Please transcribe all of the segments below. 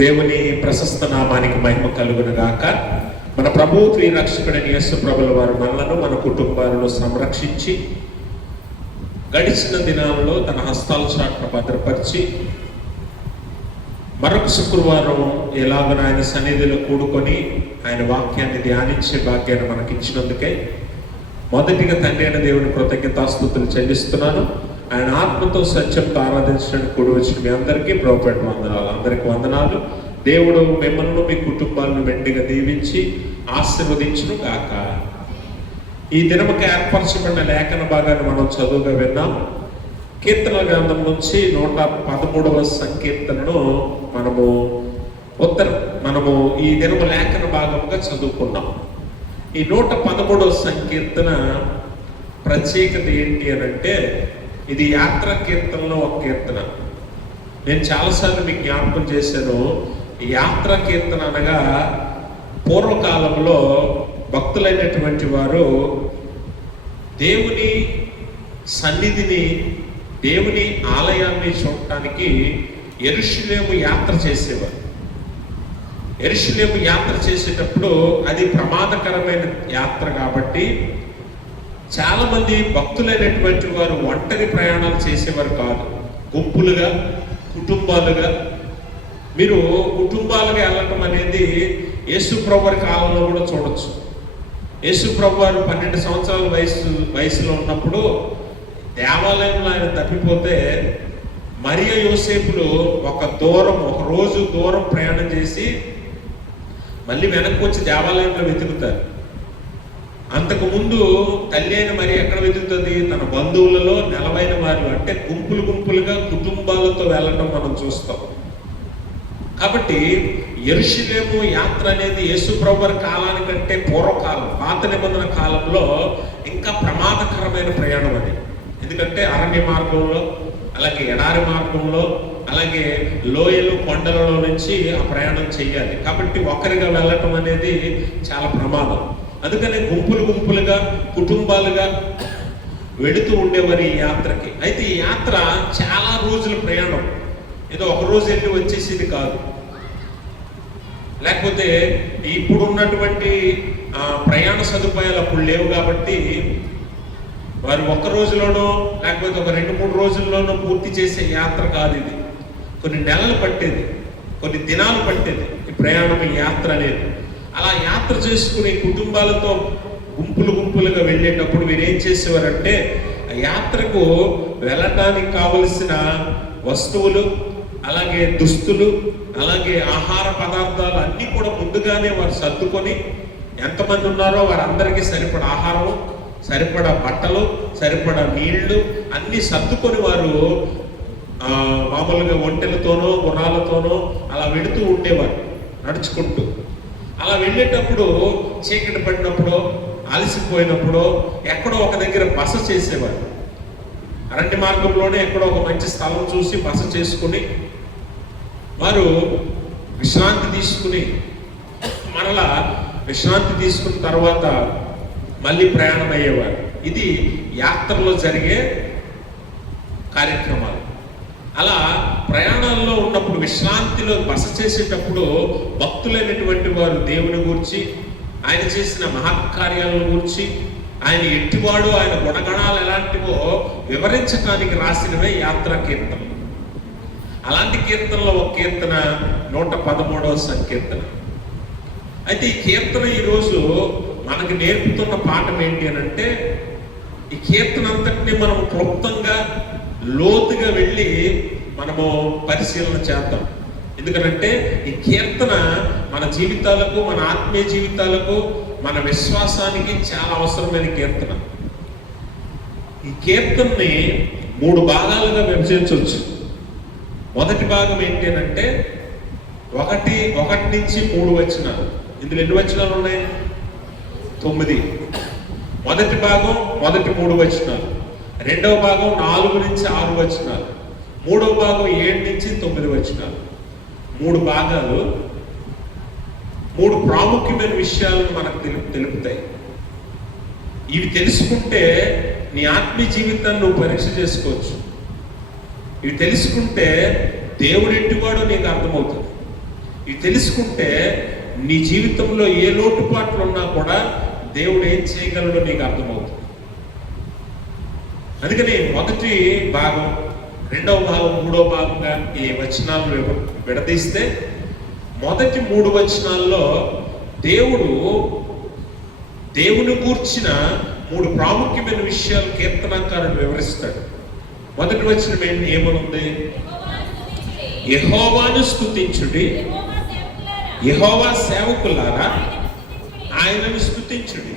దేవుని ప్రశస్త నామానికి మహిమ కలుగును గాక. మన ప్రభు ప్రియరక్షకుడైన యేసు ప్రభుల వారు మనలను మన కుటుంబాలను సంరక్షించి గడిచిన దినాలలో తన హస్తాల చాటున భద్రపరిచి మరొక శుక్రవారం ఎలాగో ఆయన సన్నిధిలో కూడుకొని ఆయన వాక్యాన్ని ధ్యానించే భాగ్యాన్ని మనకిచ్చినందుకే మొదటిగా తండ్రి అయిన దేవుని కృతజ్ఞతాస్తుతులు చెల్లిస్తున్నాను. ఆయన ఆత్మతో సత్యంతో ఆరాధించడానికి కూడి వచ్చిన మీ అందరికీ ప్రభుపేట వందనాలు. అందరికీ వందనాలు. దేవుడు మిమ్మల్ని మీ కుటుంబాలను మెండుగా దీవించి ఆశీర్వదించును గాక. ఈ దినముకి ఏర్పరచబడిన లేఖన భాగాన్ని మనం చదువుగా విన్నాం. కీర్తనల గ్రంథం నుంచి 113వ సంకీర్తనను మనము ఈ దినము లేఖన భాగంగా చదువుకున్నాం. ఈ 113వ సంకీర్తన ప్రత్యేకత ఏంటి అని అంటే, ఇది యాత్ర కీర్తనలో ఒక కీర్తన. నేను చాలాసార్లు మీకు జ్ఞాపకం చేశాను. ఈ యాత్ర కీర్తన అనగా పూర్వకాలంలో భక్తులైనటువంటి వారు దేవుని సన్నిధిని, దేవుని ఆలయాన్ని చూడటానికి యెరూషలేము యాత్ర చేసేవారు. యెరూషలేము యాత్ర చేసేటప్పుడు అది ప్రమాదకరమైన యాత్ర కాబట్టి చాలామంది భక్తులైనటువంటి వారు ఒంటరి ప్రయాణాలు చేసేవారు కాదు. గుంపులుగా, కుటుంబాలుగా. మీరు కుటుంబాలుగా వెళ్ళటం అనేది యేసు ప్రభు వారి కాలంలో కూడా చూడొచ్చు. యేసు ప్రభు వారు 12 సంవత్సరాల వయసులో ఉన్నప్పుడు దేవాలయంలో ఆయన తప్పిపోతే మరియ యోసేపులు ఒక రోజు దూరం ప్రయాణం చేసి మళ్ళీ వెనక్కి వచ్చి దేవాలయంలో వెతుకుతారు. అంతకుముందు తల్లి అయిన మరి ఎక్కడ వెతుకుతుంది? తన బంధువులలో నెలవైన వారు, అంటే గుంపులుగా కుటుంబాలతో వెళ్ళడం మనం చూస్తాం. కాబట్టి యెరూషలేము యాత్ర అనేది యేసు ప్రభు వారి కాలానికంటే పూర్వకాలం, పాత నిబంధన కాలంలో ఇంకా ప్రమాదకరమైన ప్రయాణం అది. ఎందుకంటే అరణ్య మార్గంలో, అలాగే ఎడారి మార్గంలో, అలాగే లోయలు కొండలలో నుంచి ఆ ప్రయాణం చేయాలి. కాబట్టి ఒకరిగా వెళ్ళటం అనేది చాలా ప్రమాదం. అందుకనే గుంపులుగా, కుటుంబాలుగా వెళుతూ ఉండేవారు ఈ యాత్రకి. అయితే ఈ యాత్ర చాలా రోజుల ప్రయాణం. ఏదో ఒక రోజు వెళ్ళి వచ్చేసేది కాదు. లేకపోతే ఇప్పుడు ఉన్నటువంటి ప్రయాణ సదుపాయాలు అప్పుడు లేవు కాబట్టి వారు ఒక్క రోజులోనో లేకపోతే ఒక 2-3 రోజుల్లోనో పూర్తి చేసే యాత్ర కాదు ఇది. కొన్ని నెలలు పట్టేది, కొన్ని దినాలు పట్టేది ఈ ప్రయాణం, ఈ యాత్ర అనేది. అలా యాత్ర చేసుకుని కుటుంబాలతో గుంపులుగా వెళ్ళేటప్పుడు మీరు ఏం చేసేవారంటే, ఆ యాత్రకు వెళ్ళటానికి కావలసిన వస్తువులు, అలాగే దుస్తులు, అలాగే ఆహార పదార్థాలు అన్నీ కూడా ముందుగానే వారు సర్దుకొని, ఎంతమంది ఉన్నారో వారందరికీ సరిపడా ఆహారం, సరిపడా బట్టలు, సరిపడా నీళ్లు అన్నీ సర్దుకొని వారు మామూలుగా ఒంటెలతోనో గుర్రాలతోనో అలా వెళుతూ ఉండేవారు నడుచుకుంటూ. అలా వెళ్ళేటప్పుడు చీకటి పడినప్పుడు, అలసిపోయినప్పుడు ఎక్కడో ఒక దగ్గర బస చేసేవారు. అరణ్య మార్గంలోనే ఎక్కడో ఒక మంచి స్థలం చూసి బస చేసుకుని వారు విశ్రాంతి తీసుకుని, మరలా విశ్రాంతి తీసుకున్న తర్వాత మళ్ళీ ప్రయాణం అయ్యేవారు. ఇది యాత్రలో జరిగే కార్యక్రమాలు. అలా ప్రయాణాల్లో ఉన్నప్పుడు, విశ్రాంతిలో బస చేసేటప్పుడు భక్తులైనటువంటి వారు దేవుని గురించి, ఆయన చేసిన మహత్కార్యాలను గురించి, ఆయన ఎట్టివాడు, ఆయన గుణగణాలు ఎలాంటివో వివరించడానికి రాసినవే యాత్రా కీర్తన. అలాంటి కీర్తనలో ఒక కీర్తన 113వ సంకీర్తన. అయితే ఈ కీర్తన ఈరోజు మనకు నేర్పుతున్న పాఠం ఏంటి అని అంటే, ఈ కీర్తన అంతటినీ మనం క్లుప్తంగా, లోతుగా వెళ్ళి మనము పరిశీలన చేద్దాం. ఎందుకంటే ఈ కీర్తన మన జీవితాలకు, మన ఆత్మీయ జీవితాలకు, మన విశ్వాసానికి చాలా అవసరమైన కీర్తన. ఈ కీర్తనని 3 భాగాలుగా విభజించవచ్చు. మొదటి భాగం ఏంటి అంటే, 1 నుంచి 3 వచనాలు. ఇందులో ఎన్ని వచనాలు ఉన్నాయి? 9. మొదటి భాగం మొదటి 3 వచనాలు, రెండవ భాగం 4 నుంచి 6 వచనాలు, మూడవ భాగం 7 నుంచి 9 వచనాలు. 3 భాగాలు 3 ప్రాముఖ్యమైన విషయాలను మనకు తెలుపుతాయి. ఇవి తెలుసుకుంటే నీ ఆత్మీయ జీవితాన్ని నువ్వు పరీక్ష చేసుకోవచ్చు. ఇవి తెలుసుకుంటే దేవుడు ఎట్టివాడో నీకు అర్థమవుతుంది. ఇవి తెలుసుకుంటే నీ జీవితంలో ఏ లోటుపాట్లు ఉన్నా కూడా దేవుడు ఏం చేయగలడో నీకు అర్థమవుతుంది. అందుకని మొదటి భాగం, రెండవ భాగం, మూడవ భాగంగా ఈ వచనాలు విడదీస్తే మొదటి 3 వచనాల్లో దేవుని గూర్చిన 3 ప్రాముఖ్యమైన విషయాలు కీర్తనకారుడు వివరిస్తాడు. మొదటి వచనం ఏమనుంది? యెహోవాను స్తుతించుడి, యెహోవా సేవకులారా ఆయనను స్తుతించుడి.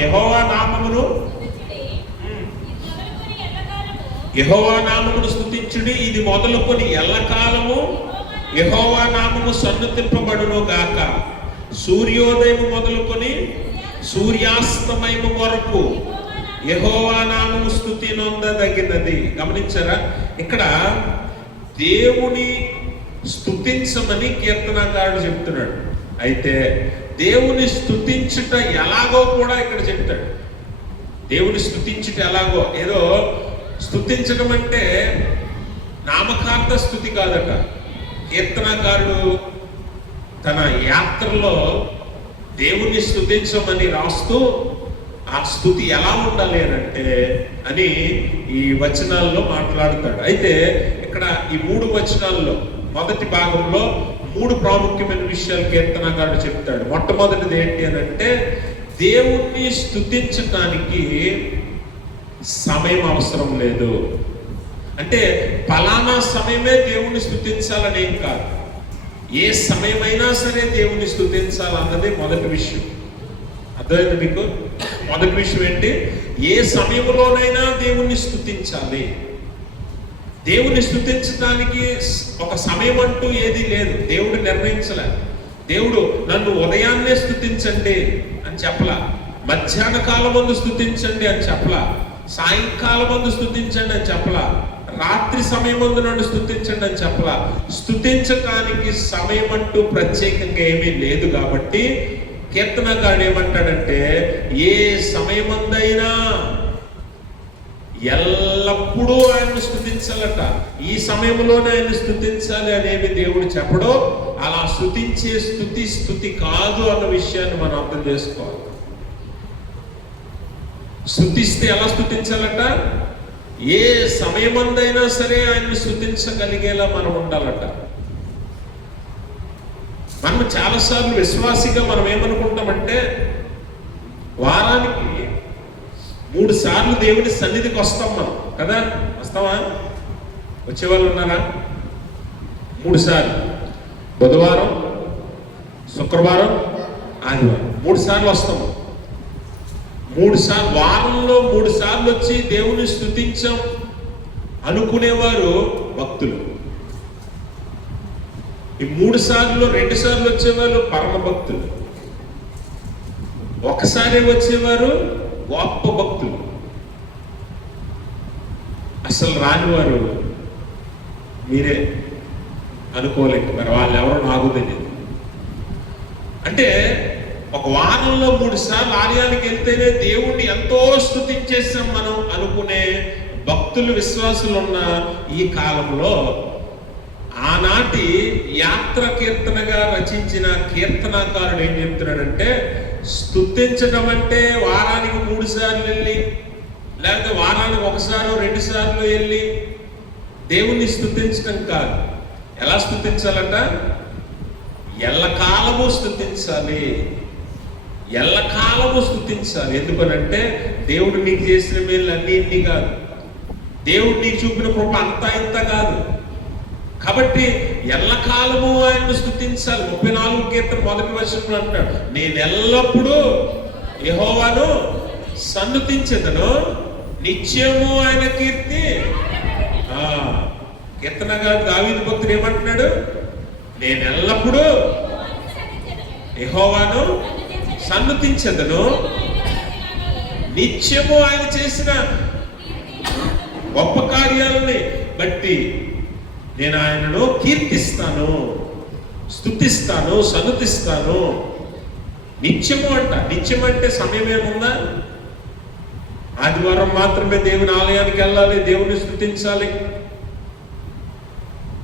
యెహోవా నామమును స్తుతించుడి, ఇది మొదలుకొని ఎల్లకాలము యెహోవా నామము సన్నుతింపబడును గాక. సూర్యోదయం మొదలుకొని సూర్యాస్తమయము వరకు యెహోవా నామము స్తుతి నొందదగినది. గమనించారా? ఇక్కడ దేవుని స్తుతించమని కీర్తనకారుడు చెప్తున్నాడు. అయితే దేవుని స్తుతించుట ఎలాగో కూడా ఇక్కడ చెప్తాడు. దేవుని స్తుతించుట ఎలాగో, ఏదో స్తుతించడం అంటే నామకార్థ స్తుతి కాదట. కీర్తనకారుడు తన యాత్రలో దేవుని స్తుతించమని రాస్తూ ఆ స్తుతి ఎలా ఉండాలి అని ఈ వచనాల్లో మాట్లాడుతాడు. అయితే ఇక్కడ ఈ 3 వచనాల్లో మొదటి భాగంలో 3 ప్రాముఖ్యమైన విషయాలు కీర్తనకారుడు చెప్తాడు. మొట్టమొదటిది ఏంటి అంటే దేవుణ్ణి స్తుతించడానికి సమయం అవసరం లేదు. అంటే ఫలానా సమయమే దేవుణ్ణి స్తుతించాలని ఏం కాదు. ఏ సమయమైనా సరే దేవుణ్ణి స్తుతించాలన్నది మొదటి విషయం. అర్థమైంది మీకు? మొదటి విషయం ఏంటి? ఏ సమయంలోనైనా దేవుణ్ణి స్తుతించాలి. దేవుని స్తుతించడానికి ఒక సమయం అంటూ ఏది లేదు. దేవుడు నిర్ణయించలే. దేవుడు నన్ను ఉదయాన్నే స్తుతించండి అని చెప్పలా, మధ్యాహ్న కాలం ముందు స్తుతించండి అని చెప్పలా, సాయంకాలం ముందు స్తుతించండి అని చెప్పలా, రాత్రి సమయం ముందు నన్ను స్తుతించండి అని చెప్పలా. స్తుతించడానికి సమయం అంటూ ప్రత్యేకంగా ఏమీ లేదు. కాబట్టి కీర్తనకారుడు ఏమంటాడంటే ఏ సమయమందైనా ఎల్లప్పుడూ ఆయన్ని స్తుతించాలట. ఈ సమయంలోనే ఆయన్ని స్తుతించాలి అనేవి దేవుడు చెప్పడో, అలా స్తుతించే స్తుతి కాదు అన్న విషయాన్ని మనం అర్థం చేసుకోవాలి. స్తుతిస్తే ఎలా స్తుతించాలట? ఏ సమయమందైనా సరే ఆయన్ని స్తుతించగలిగేలా మనం ఉండాలట. మనం చాలాసార్లు విశ్వాసిగా మనం ఏమనుకుంటామంటే వారానికి 3 సార్లు దేవుని సన్నిధికి వస్తాం మనం కదా. వస్తామా? వచ్చేవాళ్ళు ఉన్నారా? 3 సార్లు, బుధవారం, శుక్రవారం, ఆదివారం 3 సార్లు వస్తాము. 3 సార్లు వారంలో 3 సార్లు వచ్చి దేవుని స్తుతించాం అనుకునేవారు భక్తులు. ఈ 3 సార్లు 2 సార్లు వచ్చేవారు పరమ భక్తులు. ఒకసారి వచ్చేవారు గొప్ప భక్తులు. అసలు రానివారు మీరే అనుకోలేక మరి వాళ్ళు ఎవరో నాకు తెలియదు. అంటే ఒక వారంలో 3 సార్లు ఆలయానికి వెళ్తేనే దేవుణ్ణి ఎంతో స్తుతించేసాం మనం అనుకునే భక్తులు, విశ్వాసులు ఉన్న ఈ కాలంలో ఆనాటి యాత్ర కీర్తనగా రచించిన కీర్తనకారుడు ఏం చెప్తున్నాడంటే స్తుతించడం అంటే వారానికి 3 సార్లు వెళ్ళి, లేకపోతే వారానికి 1 సారో 2 సార్లు వెళ్ళి దేవుణ్ణి స్తుతించడం కాదు. ఎలా స్తుతించాలట? ఎల్లకాలము స్తుతించాలి. ఎల్లకాలము స్తుతించాలి. ఎందుకనంటే దేవుడు నీకు చేసిన మేలు అన్ని ఇన్ని కాదు. దేవుడు నీకు చూపిన కృప అంతా ఇంత కాదు. కాబట్టి ఎల్లకాలము ఆయన్ని స్తుతించాలి. 34 కీర్తన మొదటి వచనంలో అంటాడు, నేను ఎల్లప్పుడూ యెహోవాను సన్నుతించెదను, నిత్యము ఆయన కీర్తి. కీర్తనకారుడు దావీదు భక్తుడు ఏమంటున్నాడు? నేను ఎల్లప్పుడూ యెహోవాను సన్నుతించెదను, నిత్యము ఆయన చేసిన గొప్ప కార్యాలని బట్టి నేను ఆయనను కీర్తిస్తాను, స్తుతిస్తాను, సన్నుతిస్తాను. నిత్యము అంట. నిత్యం అంటే సమయం ఏముందా? ఆదివారం మాత్రమే దేవుని ఆలయానికి వెళ్ళాలి, దేవుని స్తుతించాలి.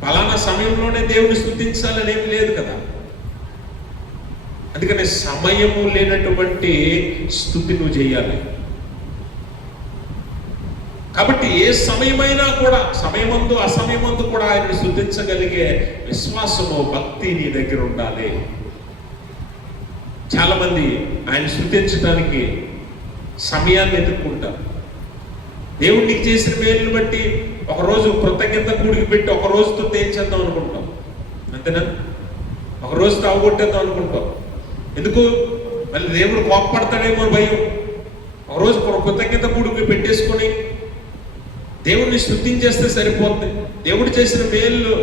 ఫలానా సమయంలోనే దేవుని స్తుతించాలని ఏం లేదు కదా. అందుకని సమయము లేనటువంటి స్తుతి నువ్వు చేయాలి. కాబట్టి ఏ సమయమైనా కూడా, సమయమందు అసమయమందు కూడా ఆయనను స్తుతించగలిగే విశ్వాసము, భక్తి నీ దగ్గర ఉండాలి. చాలా మంది ఆయన స్తుతించడానికి సమయాన్ని ఎదుర్కొంటారు. దేవుడు నీకు చేసిన మేలుని బట్టి ఒకరోజు కృతజ్ఞత కూడికి పెట్టి ఒక రోజుతో తేల్చేద్దాం అనుకుంటాం, అంతేనా? ఒక రోజుతో అవగొట్టేద్దాం అనుకుంటాం. ఎందుకు? మళ్ళీ దేవుడు కోపపడతాడేమో భయం. ఒక రోజు కృతజ్ఞత కూడికి పెట్టేసుకొని దేవుడిని స్తుతించేస్తే సరిపోద్ది, దేవుడు చేసిన మేలు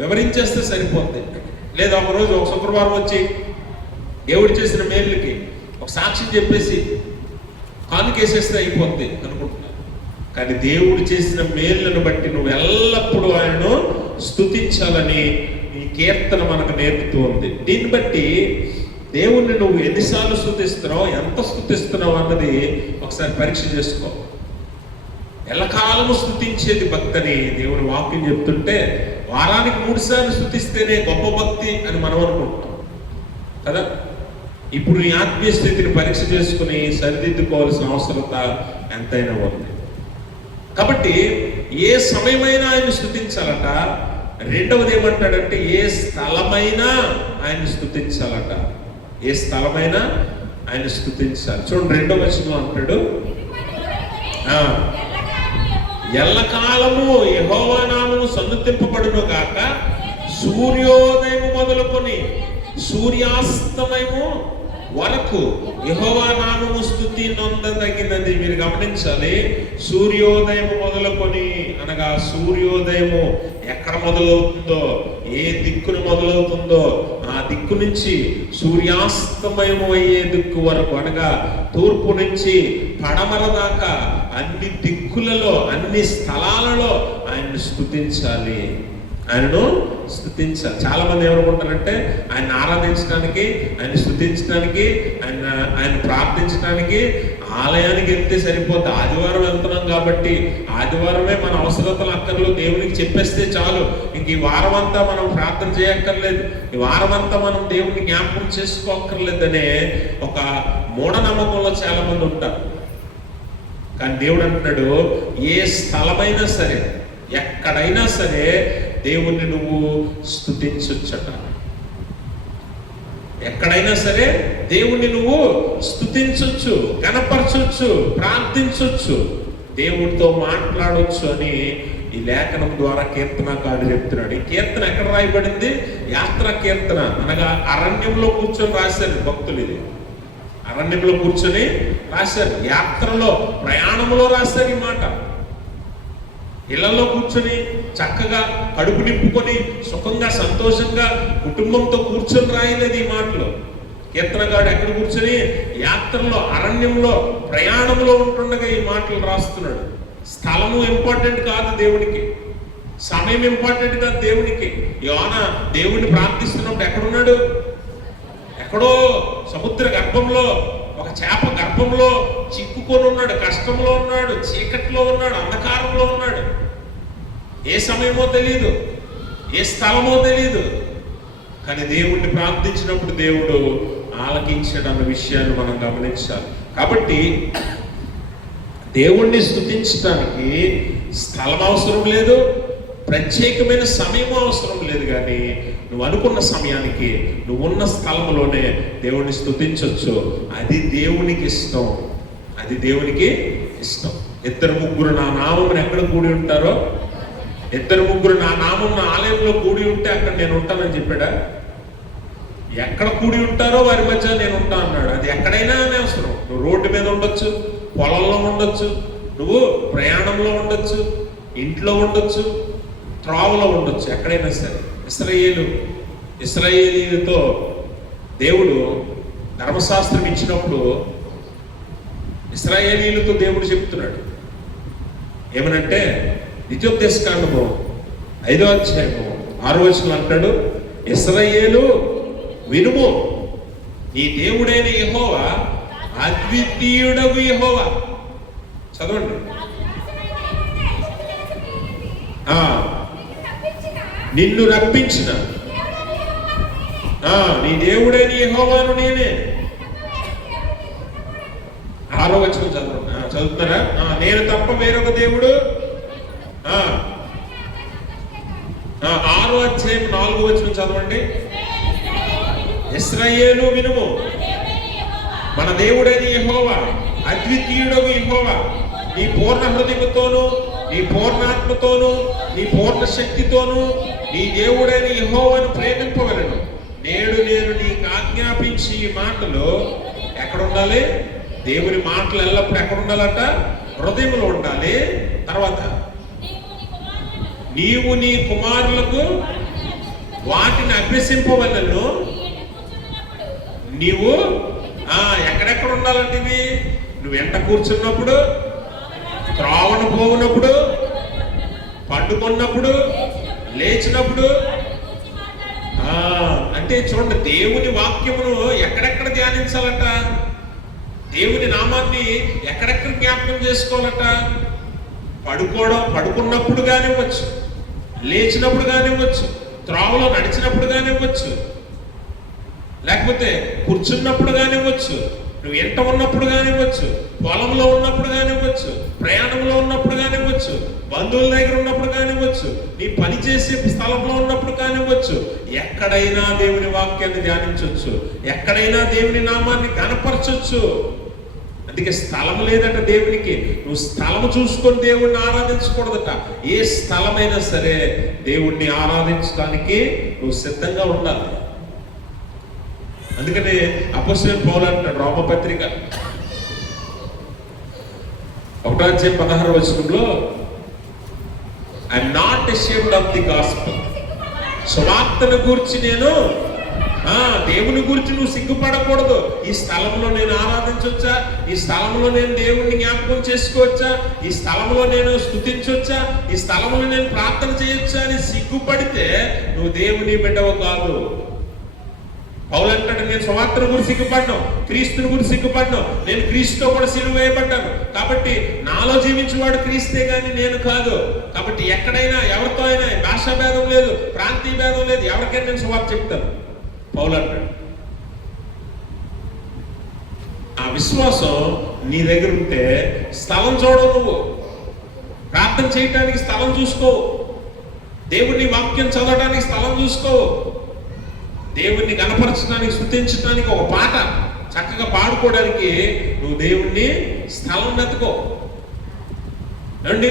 వివరించేస్తే సరిపోద్ది. లేదా ఒకరోజు ఒక శుక్రవారం వచ్చి దేవుడు చేసిన మేలుకి ఒక సాక్ష్యం చెప్పేసి కానుకేసేస్తే అయిపోద్ది అనుకుంటున్నాను. కానీ దేవుడు చేసిన మేలులను బట్టి నువ్వు ఎల్లప్పుడూ ఆయనను స్తుతించాలని ఈ కీర్తన మనకు నేర్పుతూ ఉంది. దీన్ని బట్టి దేవుణ్ణి నువ్వు ఎన్నిసార్లు స్తుతిస్తున్నావు, ఎంత స్తుతిస్తున్నావు అన్నది ఒకసారి పరీక్ష చేసుకో. ఎల్లకాలము స్తుతించేది భక్తి దేవుని వాక్యం చెప్తుంటే, వారానికి 3 సార్లు స్తుతిస్తేనే గొప్ప భక్తి అని మనం అనుకుంటాం కదా. ఇప్పుడు నీ ఆత్మీయ స్థితిని పరీక్ష చేసుకుని సరిదిద్దుకోవాల్సిన అవసరత ఎంతైనా ఉంది. కాబట్టి ఏ సమయమైనా ఆయన స్తుతించాలట. రెండవది ఏమంటాడంటే, ఏ స్థలమైనా ఆయన స్తుతించాలట. ఏ స్థలమైనా ఆయన స్తుతించాలి. చూడండి 2వ వచనం అంటాడు, ఎల్లకాలము యెహోవా నామము సన్నుతింపబడును గాక, సూర్యోదయము మొదలుకొని సూర్యాస్తమయము వరకు యెహోవా నామము స్తుతి నొందదగినది. మీరు గమనించాలి, సూర్యోదయము మొదలుకొని అనగా సూర్యోదయము ఎక్కడ మొదలవుతుందో, ఏ దిక్కును మొదలవుతుందో ఆ దిక్కు నుంచి సూర్యాస్తమయము అయ్యే దిక్కు వరకు అనగా తూర్పు నుంచి పడమర దాకా అన్ని దిక్కులలో, అన్ని స్థలాలలో ఆయన్ని స్తుతించాలి, ఆయనను స్తుతించాలి. చాలా మంది ఏమనుకుంటారంటే ఆయన ఆరాధించడానికి, ఆయన స్తుతించడానికి, ఆయన ప్రార్థించడానికి ఆలయానికి వెళ్తే సరిపోద్ది. ఆదివారం వెళ్తున్నాం కాబట్టి ఆదివారమే మన అవసరతలు అక్కర్లు దేవునికి చెప్పేస్తే చాలు, ఇంక ఈ వారం అంతా మనం ప్రార్థన చేయక్కర్లేదు, ఈ వారం అంతా మనం దేవుని జ్ఞాపకం చేసుకోక్కర్లేదనే ఒక మూఢనమ్మకంలో చాలా మంది ఉంటారు. కానీ దేవుడు అంటున్నాడు, ఏ స్థలమైనా సరే, ఎక్కడైనా సరే దేవుణ్ణి నువ్వు స్తుతించొచ్చట. ఎక్కడైనా సరే దేవుణ్ణి నువ్వు స్తుతించొచ్చు, గణపరచొచ్చు, ప్రార్థించొచ్చు, దేవుడితో మాట్లాడొచ్చు అని ఈ లేఖనం ద్వారా కీర్తనకారుడు చెప్తున్నాడు. ఈ కీర్తన ఎక్కడ రాయబడింది? యాత్రా కీర్తన అనగా అరణ్యంలో కూర్చొని రాశారు భక్తులు. ఇది అరణ్యంలో కూర్చొని రాశారు, యాత్రలో, ప్రయాణంలో రాశారు ఈ మాట. ఇళ్లలో కూర్చొని చక్కగా కడుపు నింపుకొని సుఖంగా సంతోషంగా కుటుంబంతో కూర్చొని రాయలేదు ఈ మాటలు. కీర్తనగాడు ఎక్కడ కూర్చొని? యాత్రలో, అరణ్యంలో, ప్రయాణంలో ఉంటుండగా ఈ మాటలు రాస్తున్నాడు. స్థలము ఇంపార్టెంట్ కాదు దేవునికి, సమయం ఇంపార్టెంట్ కాదు దేవునికి. యోనా దేవుణ్ణి ప్రార్థిస్తున్నప్పుడు ఎక్కడున్నాడు? ఎక్కడో సముద్ర గర్భంలో, ఒక చేప గర్భంలో చిక్కుకొని ఉన్నాడు, కష్టంలో ఉన్నాడు, చీకట్లో ఉన్నాడు, అంధకారంలో ఉన్నాడు. ఏ సమయమో తెలియదు, ఏ స్థలమో తెలియదు. కానీ దేవుణ్ణి ప్రార్థించినప్పుడు దేవుడు ఆలకించాడు అన్న విషయాన్ని మనం గమనించాలి. కాబట్టి దేవుణ్ణి స్తుతించడానికి స్థలం అవసరం లేదు, ప్రత్యేకమైన సమయం అవసరం లేదు. కానీ నువ్వు అనుకున్న సమయానికి నువ్వు ఉన్న స్థలంలోనే దేవుణ్ణి స్తుతించవచ్చు. అది దేవునికి ఇష్టం, అది దేవునికి ఇష్టం. 2-3 నా నామమును ఎక్కడ కూడి ఉంటారో, 2-3 నా నామం నా ఆలయంలో కూడి ఉంటే అక్కడ నేను ఉంటానని చెప్పాడా? ఎక్కడ కూడి ఉంటారో వారి మధ్య నేను ఉంటా అన్నాడు. అది ఎక్కడైనా అవసరం. నువ్వు రోడ్డు మీద ఉండొచ్చు, పొలంలో ఉండొచ్చు, నువ్వు ప్రయాణంలో ఉండొచ్చు, ఇంట్లో ఉండొచ్చు, త్రోవలో ఉండొచ్చు, ఎక్కడైనా సరే. ఇశ్రాయేలీలతో దేవుడు ధర్మశాస్త్రం ఇచ్చినప్పుడు ఇశ్రాయేలీలతో దేవుడు చెప్తున్నాడు ఏమనంటే, ద్వితీయోపదేశకాండము 5వ అధ్యాయము 6వ వచనం అంటాడు, ఇశ్రాయేలు వినుము, నీ దేవుడైన యెహోవా అద్వితీయుడగు యెహోవా. చదవండి. నిన్ను రప్పించిన నీ దేవుడైన యెహోవాను నేనే. 6వ వచనం చదువుతున్నారా? నేను తప్ప వేరొక దేవుడు. 6వ అధ్యాయం 4వ వచనం చదవండి. ఇశ్రాయేలు వినుము, మన దేవుడైన యెహోవా అద్వితీయుడగు యెహోవా, నీ పూర్ణ హృదయముతోను, నీ పూర్ణాత్మతోను, నీ పూర్ణ శక్తితోను నీ దేవుడైన యెహోవాను ప్రేమింపవలెను. నేడు నేను నీకు ఆజ్ఞాపించి ఈ మాటలు ఎక్కడ ఉండాలి? దేవుని మాటలు ఎల్లప్పుడు ఎక్కడ ఉండాలంట? హృదయంలో ఉండాలి. తర్వాత నీవు నీ కుమారులకు వాటిని అభ్యసింపవలెను. నీవు ఎక్కడెక్కడ ఉండాలంటే ఇవి? నువ్వు ఎంట కూర్చున్నప్పుడు, త్రోవను పోవునప్పుడు, పండుకున్నప్పుడు, లేచినప్పుడు. అంటే చూడండి, దేవుని వాక్యమును ఎక్కడెక్కడ ధ్యానించాలట? దేవుని నామాన్ని ఎక్కడెక్కడ జ్ఞాపకం చేసుకోవాలట? పడుకున్నప్పుడు కానివ్వచ్చు, లేచినప్పుడు కానివ్వచ్చు, త్రోవలో నడిచినప్పుడు కానివ్వచ్చు, లేకపోతే కూర్చున్నప్పుడు కానివ్వచ్చు, నువ్వు ఎంట ఉన్నప్పుడు కానివ్వచ్చు, పొలంలో ఉన్నప్పుడు కానివ్వచ్చు, ప్రయాణంలో ఉన్నప్పుడు కానివ్వచ్చు, బంధువుల దగ్గర ఉన్నప్పుడు కానివ్వచ్చు, నీ పని చేసే స్థలంలో ఉన్నప్పుడు కానివ్వచ్చు, ఎక్కడైనా దేవుని వాక్యాన్ని ధ్యానించవచ్చు, ఎక్కడైనా దేవుని నామాన్ని కనపరచవచ్చు. అందుకే స్థలం లేదట దేవునికి. నువ్వు స్థలము చూసుకొని దేవుణ్ణి ఆరాధించకూడదట. ఏ స్థలమైనా సరే దేవుణ్ణి ఆరాధించడానికి నువ్వు సిద్ధంగా ఉండాలి. అందుకని అపోస్తలుడైన పౌలు అంటాడు రోమపత్రిక 1:16 I'm not ashamed of the gospel. సువార్తను గురించి నేను దేవుని గురించి నువ్వు సిగ్గుపడకూడదు. ఈ స్థలంలో నేను ఆరాధించవచ్చా? ఈ స్థలంలో నేను దేవుణ్ణి జ్ఞాపకం చేసుకోవచ్చా? ఈ స్థలంలో నేను స్తుతించవచ్చా? ఈ స్థలంలో నేను ప్రార్థన చేయొచ్చా అని సిగ్గుపడితే నువ్వు దేవుని బిడ్డవు కాదు. పౌలు అంటాడు, నేను సువార్తను గురించి సిగ్గుపడ్డాను, క్రీస్తుని గురించి సిగ్గుపడ్డాను, నేను క్రీస్తుతో కూడా సిలువ వేయబడ్డాను, కాబట్టి నాలో జీవించేవాడు క్రీస్తే గాని నేను కాదు. కాబట్టి ఎక్కడైనా ఎవరితో అయినా భాషా భేదం లేదు, ప్రాంతీయ భేదం లేదు, ఎవరికైనా నేను సువార్త చెప్తాను పౌలు అంటాడు. ఆ విశ్వాసం నీ దగ్గర ఉంటే స్థలం చూడవు, నువ్వు ప్రార్థన చేయటానికి స్థలం చూసుకో, దేవుని వాక్యం చదవడానికి స్థలం చూసుకో, దేవుణ్ణి గణపరచడానికి, స్తుతించడానికి ఒక పాట చక్కగా పాడుకోవడానికి నువ్వు దేవుణ్ణి స్థలం వెతుకో. ఏమండి,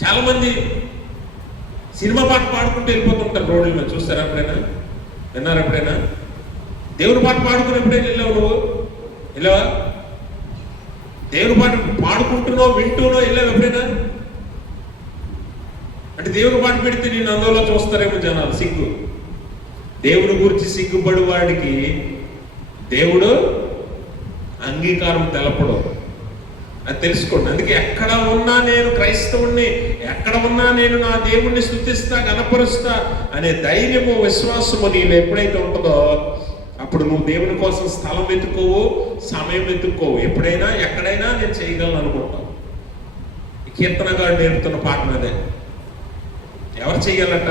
చాలా మంది సినిమా పాట పాడుకుంటూ వెళ్ళిపోతుంటారు రోడ్ల మీద. చూస్తారా ఎప్పుడైనా? విన్నారా ఎప్పుడైనా? దేవుని పాట పాడుకుని ఎప్పుడైనా వెళ్ళావు నువ్వు? వెళ్ళావా? దేవుని పాట పాడుకుంటున్నావు, వింటున్నావు, వెళ్ళావు ఎప్పుడైనా? అంటే దేవుని పాట పెడితే నేను అందులో చూస్తారేమో జనాలు, సిగ్గు. దేవుని గురించి సిగ్గుపడి వాడికి దేవుడు అంగీకారం తెలపడు. అది తెలుసుకోండి. అందుకే ఎక్కడ ఉన్నా నేను క్రైస్తవుణ్ణి, ఎక్కడ ఉన్నా నేను నా దేవుణ్ణి స్తుతిస్తా, గణపరుస్తా అనే ధైర్యము, విశ్వాసము నీలో ఎప్పుడైతే ఉంటుందో అప్పుడు నువ్వు దేవుని కోసం స్థలం వెతుక్కోవు, సమయం వెతుక్కోవు. ఎప్పుడైనా ఎక్కడైనా నేను చేయగలను అనుకుంటావు. ఈ కీర్తనగాడు నేర్పుతున్న పాట అదే. ఎవరు చెయ్యాలట?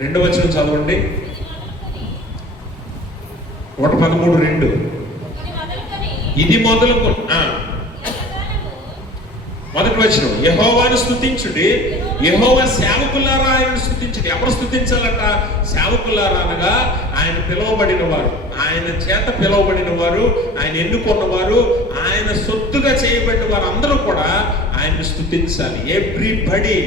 2వ వచనం చదవండి. 1:13 ఇది మొదలుకొని మొదటి వచనం, యెహోవాను స్తుతించుడి, యెహోవా సేవకులారా ఆయనను స్తుతించుడి. ఎవరు స్తుతించాలట? సేవకులారా అనగా ఆయన పిలువబడిన వారు, ఆయన చేత పిలువబడిన వారు, ఆయన ఎన్నుకున్నవారు, ఆయన సొత్తుగా చేయబడిన వారు అందరూ కూడా ఆయన్ని స్తుతించాలి. Everybody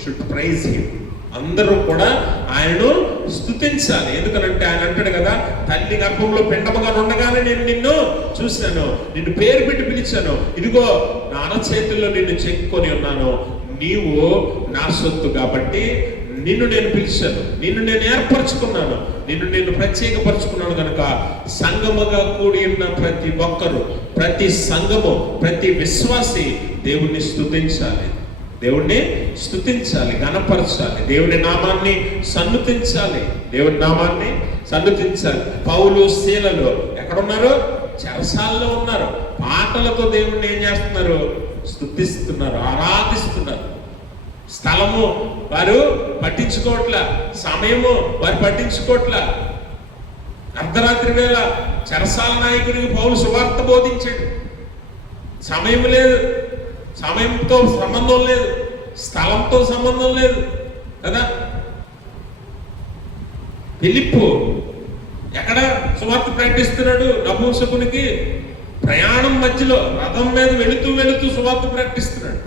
should praise him. అందరూ కూడా ఆయనను స్తుతించాలి. ఎందుకనంటే ఆయన అంటాడు కదా, తల్లి గర్భంలో పిండముగా ఉండగానే నేను నిన్ను చూశాను, నిన్ను పేరు పెట్టి పిలిచాను, ఇదిగో నా అరచేతుల్లో నిన్ను చెక్కుకొని ఉన్నాను, నీవు నా సొత్తు కాబట్టి నిన్ను నేను పిలిచాను, నిన్ను నేను ఏర్పరచుకున్నాను, నిన్ను నేను ప్రత్యేకపరచుకున్నాను. కనుక సంఘముగా కూడి ఉన్న ప్రతి ఒక్కరు, ప్రతి సంఘము, ప్రతి విశ్వాసి దేవుణ్ణి స్తుతించాలి, దేవుణ్ణి స్తుతించాలి, గణపరచాలి, దేవుని నామాన్ని సన్నుతించాలి, దేవుని నామాన్ని సన్నుతించాలి. పౌలు శీలలు ఎక్కడున్నారు? చెరసాల్లో ఉన్నారు. పాటలతో దేవుణ్ణి ఏం చేస్తున్నారు? స్తుతిస్తున్నారు, ఆరాధిస్తున్నారు. స్థలము వారు పట్టించుకోవట్లా, సమయము వారు పట్టించుకోవట్లా. అర్ధరాత్రి వేళ చెరసాల నాయకుడికి పౌలు సువార్త బోధించాడు. సమయం లేదు, సమయంతో సంబంధం లేదు, స్థలంతో సంబంధం లేదు కదా. ఫిలిప్పు ఎక్కడ సువార్త ప్రకటిస్తున్నాడు? నపుంసకునికి ప్రయాణం మధ్యలో రథం మీద వెళుతూ సువార్త ప్రకటిస్తున్నాడు.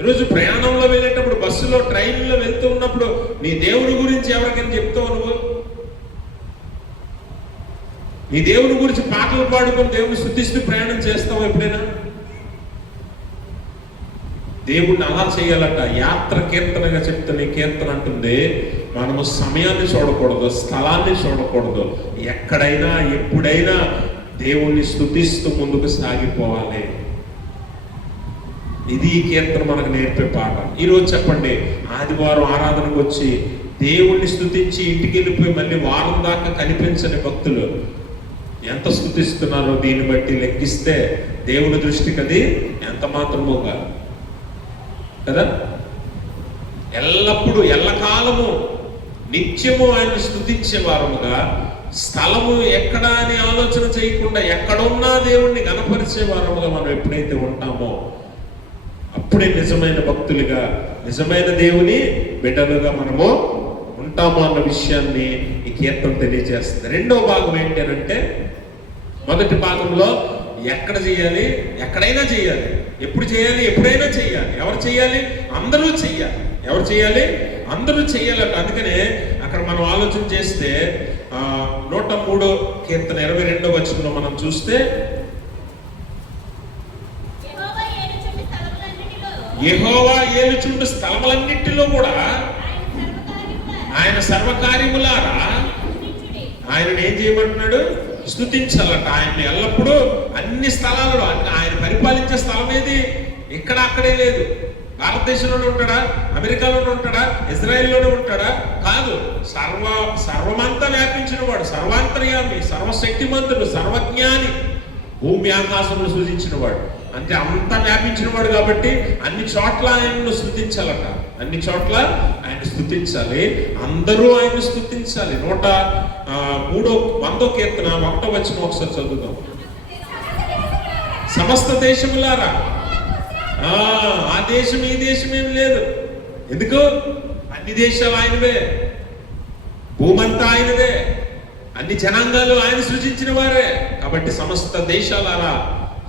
ఈరోజు ప్రయాణంలో వెళ్ళేటప్పుడు, బస్సులో, ట్రైన్లో వెళ్తూ ఉన్నప్పుడు నీ దేవుని గురించి ఎవరికైనా చెప్తావు నువ్వు? నీ దేవుని గురించి పాటలు పాడుకొని దేవుని స్తుతిస్తూ ప్రయాణం చేస్తావు ఎప్పుడైనా? దేవుణ్ణి అలా చేయాలట. యాత్ర కీర్తనగా చెప్తున్న కీర్తన అంటుంది, మనము సమయాన్ని చూడకూడదు, స్థలాన్ని చూడకూడదు, ఎక్కడైనా ఎప్పుడైనా దేవుణ్ణి స్తుతిస్తూ ముందుకు సాగిపోవాలి. ఇది ఈ కీర్తన మనకు నేర్పే పాఠం. ఈరోజు చెప్పండి, ఆదివారం ఆరాధనకు వచ్చి దేవుణ్ణి స్తుతించి ఇంటికి వెళ్ళిపోయి మళ్ళీ వారం దాకా కనిపించని భక్తులు ఎంత స్తుతిస్తున్నారో దీన్ని బట్టి లెక్కిస్తే దేవుని దృష్టికి అది ఎంత మాత్రమో కాదు కదా. ఎల్లప్పుడూ ఎల్లకాలము నిత్యము ఆయన స్తుతించే వారముగా, స్థలము ఎక్కడ అని ఆలోచన చేయకుండా ఎక్కడున్నా దేవుణ్ణి గణపరిచే వారముగా మనం ఎప్పుడైతే ఉంటామో అప్పుడే నిజమైన భక్తులుగా, నిజమైన దేవుని బిడ్డలుగా మనము ఉంటాము అన్న విషయాన్ని ఈ కీర్తన తెలియజేస్తుంది. రెండవ భాగం ఏంటి అంటే, మొదటి భాగంలో ఎక్కడ చేయాలి? ఎక్కడైనా చేయాలి. ఎప్పుడు చేయాలి? ఎప్పుడైనా చేయాలి. ఎవరు చేయాలి? అందరూ చేయాలి. ఎవరు చేయాలి? అందరూ చేయాలట. అందుకనే అక్కడ మనం ఆలోచన చేస్తే 103 కీర్తన 22వ వచనంలో మనం చూస్తే, యెహోవా ఏలుచుండు స్థలములన్నిటిలో కూడా ఆయన సర్వకార్యములారా ఆయనను ఏం చేయమంటున్నాడు? స్తుతించాలట. ఆయన్ని ఎల్లప్పుడూ అన్ని స్థలాలలో, ఆయన పరిపాలించే స్థలం ఏది? ఇక్కడ అక్కడే లేదు. భారతదేశంలోనే ఉంటాడా? అమెరికాలోనే ఉంటాడా? ఇజ్రాయెల్లోనే ఉంటాడా? కాదు. సర్వమంతా వ్యాపించిన వాడు, సర్వాంతర్యామి, సర్వశక్తిమంతుడు, సర్వజ్ఞాని, భూమి ఆకాశమును సృజించిన వాడు. అంటే అంతా వ్యాపించిన వాడు కాబట్టి అన్ని చోట్ల ఆయనను స్తుతించాలట. అన్ని చోట్ల ఆయన స్తుతించాలి. అందరూ ఆయన స్తుతించాలి. 103వ కీర్తన 1వ వచనం ఒకసారి చదువుదాం. సమస్త దేశములారా, ఆ దేశం ఈ దేశం ఏం లేదు. ఎందుకు? అన్ని దేశాలు ఆయనవే, భూమంతా ఆయనదే, అన్ని జనాంగాలు ఆయన సృజించిన వారే. కాబట్టి సమస్త దేశాలారా,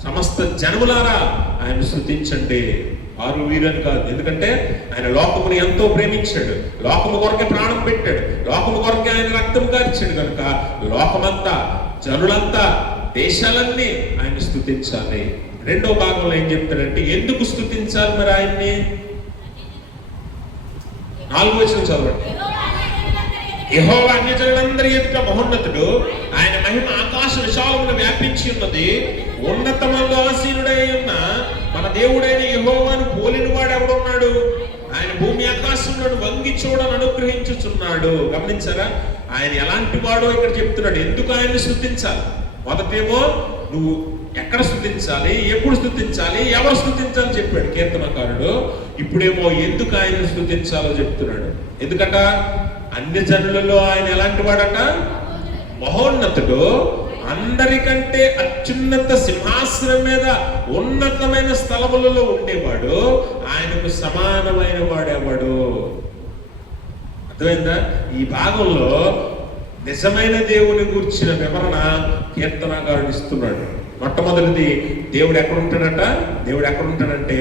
సమస్త జనములారా ఆయన స్తుతించండి. వారు వీరని కాదు. ఎందుకంటే ఆయన లోకముని ఎంతో ప్రేమించాడు, లోకము కొరకే ప్రాణం పెట్టాడు, లోకము కొరకే ఆయన రక్తం కార్చాడు. కనుక లోకమంతా, జనులంతా, దేశాలన్నీ ఆయన స్తుతించాలి. రెండో భాగంలో ఏం చెప్తాడంటే, ఎందుకు స్తుతించాలి మరి ఆయన్ని? 4వ వచనం చదవండి. యెహోవా అన్యజనులందరి ఎదుట మహోన్నతుడు, ఆయన మహిమ ఆకాశ విశాలమును వ్యాపించి ఉన్నది. ఉన్నతమందు ఆసీనుడై ఉన్న మన దేవుడైన యెహోవాను పోలిన వాడు ఎవడున్నాడు? ఆయన భూమి ఆకాశంలో వంగి చూడని అనుగ్రహించుచున్నాడు. గమనించారా? ఆయన ఎలాంటి వాడో ఇక్కడ చెప్తున్నాడు. ఎందుకు ఆయన్ని స్తుతించాలి? మొదటేమో నువ్వు ఎక్కడ స్తుతించాలి, ఎప్పుడు స్తుతించాలి, ఎవరు స్తుతించాలి చెప్పాడు కీర్తనకారుడు. ఇప్పుడేమో ఎందుకు ఆయన స్తుతించాలో చెప్తున్నాడు. ఎందుకంట అన్ని జనులలో ఆయన ఎలాంటి వాడట? మహోన్నతుడు, అందరికంటే అత్యున్నత సింహాసనం మీద ఉన్నతమైన స్థలములలో ఉండేవాడు, ఆయనకు సమానమైన వాడేవాడు. అర్థమైందా? ఈ భాగంలో నిజమైన దేవుని గురించిన వివరణ కీర్తనకారుడు ఇస్తున్నాడు. మొట్టమొదటిది, దేవుడు ఎక్కడ ఉంటాడట? దేవుడు ఎక్కడ ఉంటాడంటే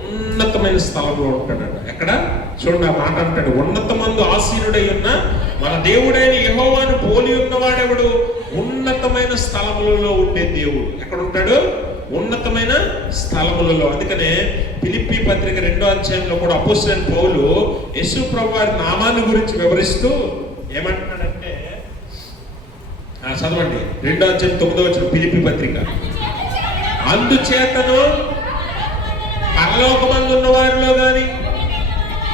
ఉన్నతమైన స్థలంలో ఉంటాడట. ఎక్కడ? చూడండి, ఆ మాట అంటాడు, ఉన్నతమందు ఆసీనుడై ఉన్న మన దేవుడైన యెహోవాను పోలి ఉన్నవాడెవడు? ఉన్నతమైన స్థలములలో ఉండే దేవుడు. ఎక్కడ ఉంటాడు? ఉన్నతమైన స్థలములలో. అందుకనే ఫిలిప్పీ పత్రిక 2వ అధ్యాయంలో కూడా అపోస్తలుడైన పౌలు యేసు ప్రభువు వారి నామాన్ని గురించి వివరిస్తూ ఏమంటున్నాడంటే, చదవండి 2వ అధ్యాయం 9వ వచనం ఫిలిప్పీ పత్రిక. అందుచేతను పరలోకమందు ఉన్న వారిలో గాని,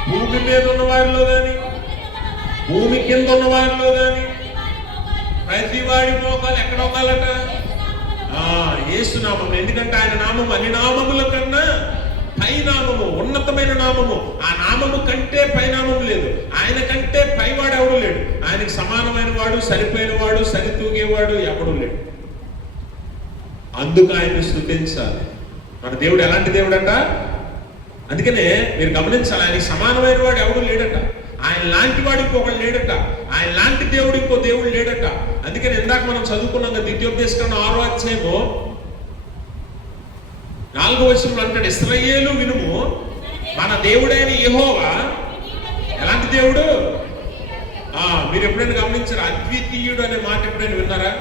భూమి మీద ఉన్న వారిలో గాని, భూమి కింద ఉన్న వారిలో గాని ప్రతి వాడి మోకాలు ఎక్కడ ఉండాలట? యేసు నామం. ఎందుకంటే ఆయన నామం అన్ని నామముల కన్నా పైనామము, ఉన్నతమైన నామము. ఆ నామము కంటే పైనామం లేదు. ఆయన కంటే పైవాడు ఎవడు లేడు. ఆయనకు సమానమైన వాడు, సరిపోయిన వాడు, సరితూగేవాడు ఎవడు లేడు. అందుకు ఆయన్ని స్తుతించాలి. మన దేవుడు ఎలాంటి దేవుడట? అందుకనే మీరు గమనించాలి, ఆయనకి సమానమైన వాడు ఎవడు లేడట. ఆయన లాంటి వాడు ఇంకొకడు లేడట. ఆయన లాంటి దేవుడు ఇంకో దేవుడు లేడట. అందుకని ఇందాక మనం చదువుకున్నాం కదా, ద్వితీయోపదేశకాండం 6వ అధ్యాయము 4వ వచనంలో అంటాడు, ఇశ్రాయేలు వినుము, మన దేవుడైన యెహోవా ఎలాంటి దేవుడు? మీరు ఎప్పుడైనా గమనించారా? అద్వితీయుడు అనే మాట ఎప్పుడైనా విన్నారా?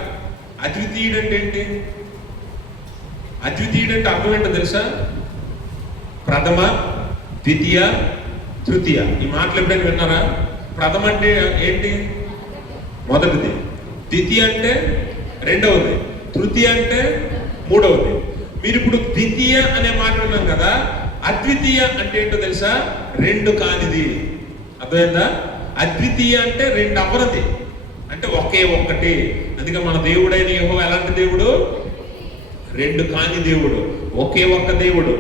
అద్వితీయుడు అంటే ఏంటి? అద్వితీయుడు అంటే అర్థం ఏంటో తెలుసా? ప్రథమ, ద్వితీయ, తృతీయ. ఈ మాటలు ఎప్పుడైనా విన్నారా? ప్రథమ అంటే ఏంటి? మొదటిది. ద్వితీయ అంటే రెండవది. తృతీయ అంటే మూడవది. మీరు ఇప్పుడు ద్వితీయ అనే మాట విన్నాం కదా. అద్వితీయ అంటే ఏంటో తెలుసా? రెండు కానిది. అర్థమైందా? అద్వితీయ అంటే రెండు అవ్వనది, అంటే ఒకే ఒక్కటి. అందుకే మన దేవుడైన యెహోవా ఎలాంటి దేవుడు? రెండు కాని దేవుడు, ఒకే ఒక్క దేవుడు,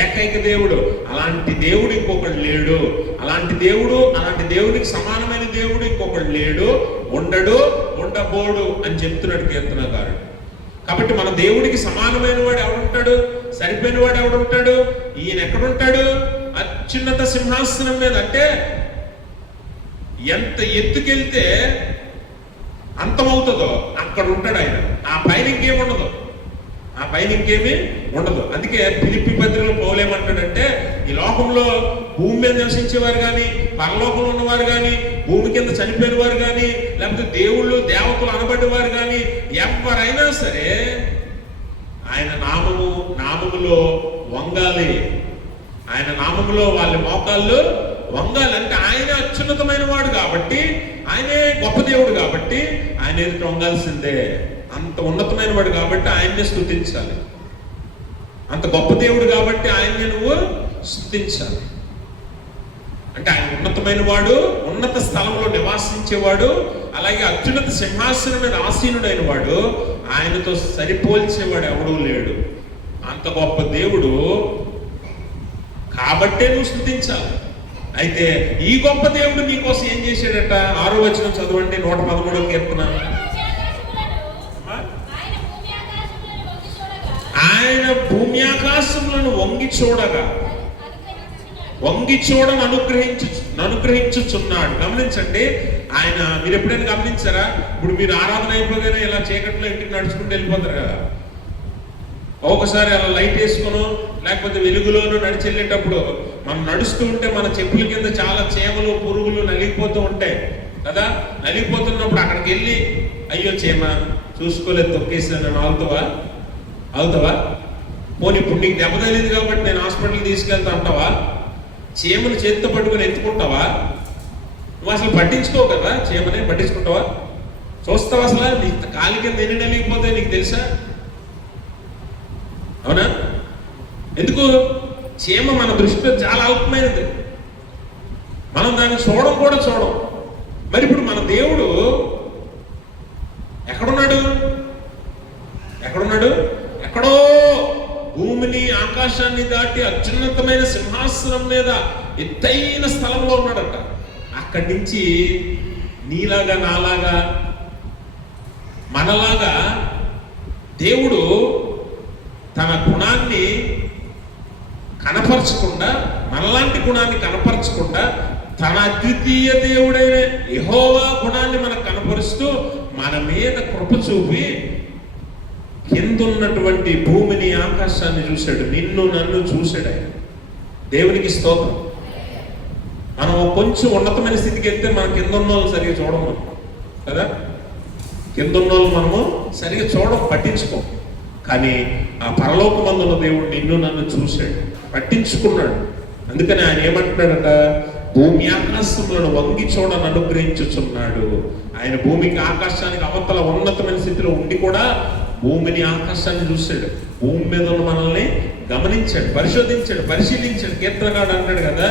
ఏకైక దేవుడు. అలాంటి దేవుడు ఇంకొకడు లేడు. అలాంటి దేవుడు, అలాంటి దేవుడికి సమానమైన దేవుడు ఇంకొకడు లేడు, ఉండడు, ఉండబోడు అని చెప్తున్నాడు కీర్తనకారుడు. కాబట్టి మన దేవుడికి సమానమైన వాడు ఎవడుంటాడు? సరిపోయిన వాడు ఎవడుంటాడు? ఈయన ఎక్కడుంటాడు? అత్యున్నత సింహాసనం మీద. అంటే ఎంత ఎత్తుకెళ్తే అంతమవుతుందో అక్కడ ఉంటాడు ఆయన. ఆ పైన ఇంకేముండదు, ఆ పైన ఇంకేమీ ఉండదు. అందుకే ఫిలిప్పీ పత్రికలో పౌలేమంటాడంటే, ఈ లోకంలో భూమి మీద నివసించేవారు కానీ, పరలోకంలో ఉన్నవారు కానీ, భూమి కింద చనిపోయిన వారు కానీ, లేకపోతే దేవుళ్ళు దేవతలు అనబడ్డవారు కానీ, ఎవరైనా సరే ఆయన నామములో వంగాలి. ఆయన నామములో వాళ్ళ మోకాళ్ళు వంగాలి. అంటే ఆయన అత్యున్నతమైన వాడు కాబట్టి, ఆయనే గొప్ప దేవుడు కాబట్టి ఆయన ఎదుట వంగాల్సిందే. అంత ఉన్నతమైన వాడు కాబట్టి ఆయన్నే స్తుతించాలి. అంత గొప్ప దేవుడు కాబట్టి ఆయన్నే నువ్వు స్తుతించాలి. అంటే ఆయన ఉన్నతమైన వాడు, ఉన్నత స్థలంలో నివాసించేవాడు, అలాగే అత్యున్నత సింహాసనం మీద ఆసీనుడైన వాడు. ఆయనతో సరిపోల్చేవాడు ఎవడూ లేడు. అంత గొప్ప దేవుడు కాబట్టే నువ్వు స్తుతించాలి. అయితే ఈ గొప్ప దేవుడు నీకోసం ఏం చేశాడట? 6వ వచనం చదవండి, 113వ కీర్తన. ఆయన భూమి ఆకాశములను వంగి చూడని అనుగ్రహించుచున్నాడు. గమనించండి, ఆయన మీరు ఎప్పుడైనా గమనించారా? ఇప్పుడు మీరు ఆరాధన అయిపోగానే ఇలా చీకట్లో ఇంటికి నడుచుకుంటూ వెళ్ళిపోతారు కదా. ఒకసారి అలా లైట్ వేసుకును, లేకపోతే వెలుగులోనూ నడిచి వెళ్ళేటప్పుడు మనం నడుస్తూ ఉంటే మన చెప్పుల కింద చాలా చీమలు, పురుగులు నలిగిపోతూ ఉంటాయి కదా. నలిగిపోతున్నప్పుడు అక్కడికి వెళ్ళి, అయ్యో చీమ చూసుకోలేదు, తొక్కేసాను, అవుతావా? పోనీ ఇప్పుడు నీకు దెబ్బ తగిలింది కాబట్టి నేను హాస్పిటల్కి తీసుకెళ్తా అంటావా? చీమను చేతితో పట్టుకుని ఎత్తుకుంటావా? నువ్వు అసలు పట్టించుకోవు కదా. చీమనే పట్టించుకుంటావా? చూస్తావా? అసలు నీ కాలి కింద ఎన్ని నలిగిపోతే నీకు తెలుసా? అవునా? ఎందుకు? చీమ మన దృష్టిలో చాలా అల్పమైనది, మనం దాన్ని చూడం. మరి ఇప్పుడు మన దేవుడు ఎక్కడున్నాడు? ఎక్కడో భూమిని ఆకాశాన్ని దాటి అత్యున్నతమైన సింహాసనం మీద ఎత్తైన స్థలంలో ఉన్నాడట. అక్కడి నుంచి నీలాగా, నాలాగా, మనలాగా దేవుడు తన గుణాన్ని కనపరచకుండా, మనలాంటి గుణాన్ని కనపరచకుండా, తన అద్వితీయ దేవుడైన యెహోవా గుణాన్ని మనకు కనపరుస్తూ మన మీద కృప చూపి కిందున్నటువంటి భూమిని, ఆకాశాన్ని చూశాడు. నిన్ను నన్ను చూశాడు ఆయన. దేవునికి స్తోత్రం. మనం కొంచెం ఉన్నతమైన స్థితికి వెళ్తే మన కింద ఉన్న వాళ్ళు సరిగా చూడము కదా. కింద ఉన్న వాళ్ళు మనము సరిగా పట్టించుకోం. కానీ ఆ పరలోకమందున్న దేవుడు నిన్ను నన్ను చూశాడు, పట్టించుకున్నాడు. అందుకని ఆయన ఏమంటున్నాడట? భూమి ఆకాశములను వంగి చూడని అనుగ్రహించుచున్నాడు. ఆయన భూమికి, ఆకాశానికి అవతల ఉన్నతమైన స్థితిలో ఉండి కూడా భూమిని, ఆకాశాన్ని చూశాడు. భూమి మీద ఉన్న మనల్ని గమనించాడు, పరిశీలించాడు. కీర్తనగాడు అంటాడు కదా,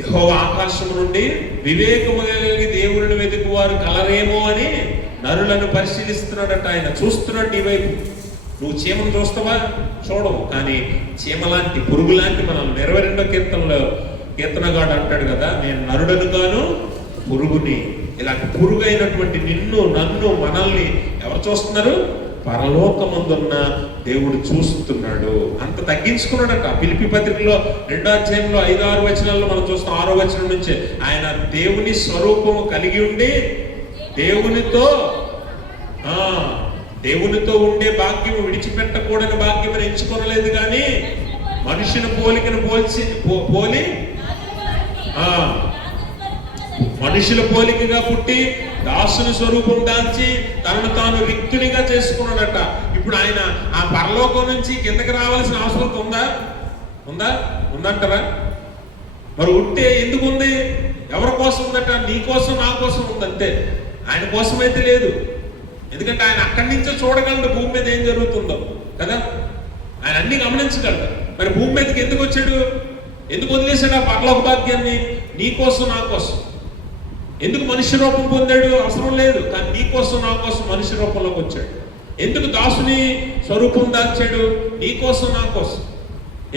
యెహోవా ఆకాశం నుండి వివేకము కలిగి దేవుడిని వెతుకువారు కలరేమో అని నరులను పరిశీలిస్తున్నాడట. ఆయన చూస్తున్నాడు నీ వైపు. నువ్వు చీమను చూస్తావా? చూడవు. కానీ చీమ లాంటి, పురుగు లాంటి మనల్ని 22వ కీర్తనగాడు అంటాడు కదా, నేను నరుడను గాను పురుగుని. ఇలాంటి పురుగైనటువంటి నిన్ను, నన్ను, మనల్ని ఎవరు చూస్తున్నారు? పరలోకమందున్న దేవుడు చూస్తున్నాడు. అంత తగ్గించుకున్నాడట. ఫిలిప్పీ పత్రికలో 2వ అధ్యాయంలో 5-6 వచనాల్లో మనం చూస్తాం. 6వ వచనం నుంచి ఆయన దేవుని స్వరూపము కలిగి ఉండి దేవునితో ఉండే భాగ్యము విడిచిపెట్టకూడని భాగ్యం ఎంచుకోనలేదు, కానీ మనుషుని పోలికను పోలి మనుషుల పోలికగా పుట్టి దాసుని స్వరూపం దాల్చి తనను తాను రిక్తునిగా చేసుకున్నాడట. ఇప్పుడు ఆయన ఆ పరలోకం నుంచి కిందకి రావాల్సిన అవసరం ఉందంటారా? మరి ఉంటే ఎందుకు ఉంది? ఎవరి కోసం ఉందట? నీ కోసం, నా కోసం ఉందంతే. ఆయన కోసం అయితే లేదు. ఎందుకంటే ఆయన అక్కడి నుంచే చూడగలడు భూమి మీద ఏం జరుగుతుందో కదా. ఆయన అన్ని గమనించగలడు. మరి భూమి మీదకి ఎందుకు వచ్చాడు? ఎందుకు వదిలేశాడు ఆ పరలోక భాగ్యాన్ని? నీ కోసం, నా కోసం. ఎందుకు మనిషి రూపం పొందాడు? అవసరం లేదు. కానీ నీ కోసం, నా కోసం మనిషి రూపంలోకి వచ్చాడు. ఎందుకు దాసుని స్వరూపం దాల్చాడు? నీ కోసం, నా కోసం.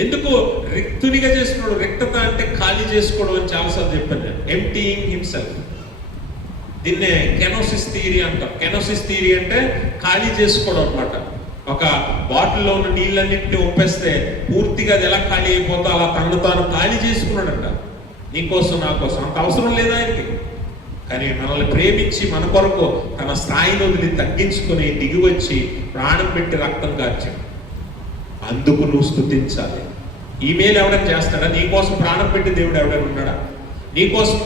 ఎందుకు రిక్తునిగా చేసుకున్నాడు? రిక్తత అంటే ఖాళీ చేసుకోవడం అని చాలాసార్లు చెప్పాను నేను. Emptying himself. దీన్నే కెనోసిస్ థియరీ అంటారు. కెనోసిస్ థియరీ అంటే ఖాళీ చేసుకోవడం అనమాట. ఒక బాటిల్లో ఉన్న నీళ్ళన్నింటినీ ఒప్పేస్తే పూర్తిగా అది ఎలా ఖాళీ అయిపోతా అలా తను తాను ఖాళీ చేసుకున్నాడంట. నీకోసం, నా కోసం. అంత అవసరం లేదా ఆయనకి? కానీ మనల్ని ప్రేమించి మన కొరకు తన స్థాయిని వదిలి తగ్గించుకొని దిగి వచ్చి ప్రాణం పెట్టి రక్తం కార్చాడు. అందుకు నువ్వు స్తుతించాలి. ఈమెయిల్ ఎవడైనా చేస్తాడా? నీకోసం ప్రాణం పెట్టి దేవుడు ఎవడైనా ఉన్నాడా? నీకోసం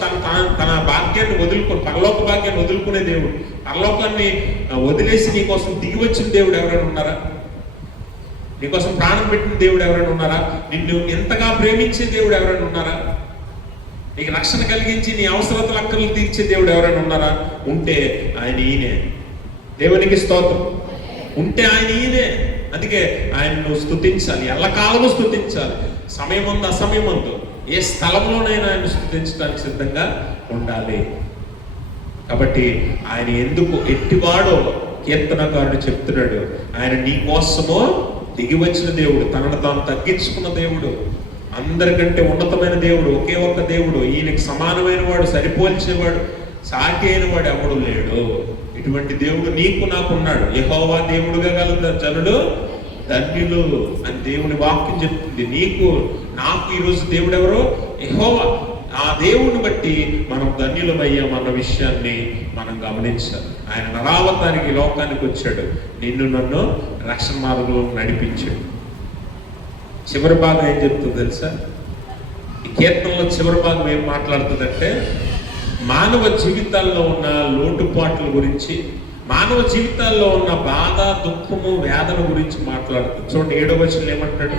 తన భాగ్యాన్ని వదులుకొని, పరలోక భాగ్యాన్ని వదులుకునే దేవుడు, పరలోకాన్ని వదిలేసి నీకోసం దిగి వచ్చిన దేవుడు ఎవరైనా ఉన్నారా? నీకోసం ప్రాణం పెట్టిన దేవుడు ఎవరైనా ఉన్నారా? నిన్ను ఎంతగా ప్రేమించే దేవుడు ఎవరైనా ఉన్నారా? నీకు రక్షణ కలిగించి నీ అవసరతలు అక్కర్లు తీర్చే దేవుడు ఎవరైనా ఉన్నారా? ఉంటే ఆయన ఈయనే. దేవునికి స్తోత్రం. ఉంటే ఆయన ఈయనే. అందుకే ఆయన నువ్వు స్తుతించాలి, ఎల్లకాలము స్తుతించాలి. సమయమందు అసమయమందు ఏ స్థలంలోనైనా ఆయన స్తుతించడానికి సిద్ధంగా ఉండాలి. కాబట్టి ఆయన ఎందుకు ఎట్టివాడో కీర్తనకారుడు చెప్తున్నాడు. ఆయన నీ కోసమో దిగి వచ్చిన దేవుడు, తనను తాను తగ్గించుకున్న దేవుడు, అందరికంటే ఉన్నతమైన దేవుడు, ఒకే ఒక్క దేవుడు. ఈయనకి సమానమైన వాడు, సరిపోల్చేవాడు, సాటి అయిన వాడు ఎవడు లేడు. ఇటువంటి దేవుడు నీకు నాకున్నాడు. యెహోవా దేవుడుగా గల జనులు ధన్యులు అని దేవుని వాక్యం చెప్తుంది. నీకు నాకు ఈరోజు దేవుడు ఎవరో? యెహోవా. ఆ దేవుని బట్టి మనం ధన్యులమయ్యామన్న విషయాన్ని మనం గమనించాలి. ఆయన నరావతానికి లోకానికి వచ్చాడు, నిన్ను నన్ను రక్షణ మార్గంలో నడిపించాడు. చివరి భాగం ఏం చెప్తుందో తెలుసా? ఈ కీర్తనలో చివరి భాగం ఏం మాట్లాడుతుందంటే మానవ జీవితాల్లో ఉన్న లోటుపాట్ల గురించి, మానవ జీవితాల్లో ఉన్న బాధ, దుఃఖము, వేదన గురించి మాట్లాడుతుంది. చూడండి 7వ వచనంలో ఏమంటాడు?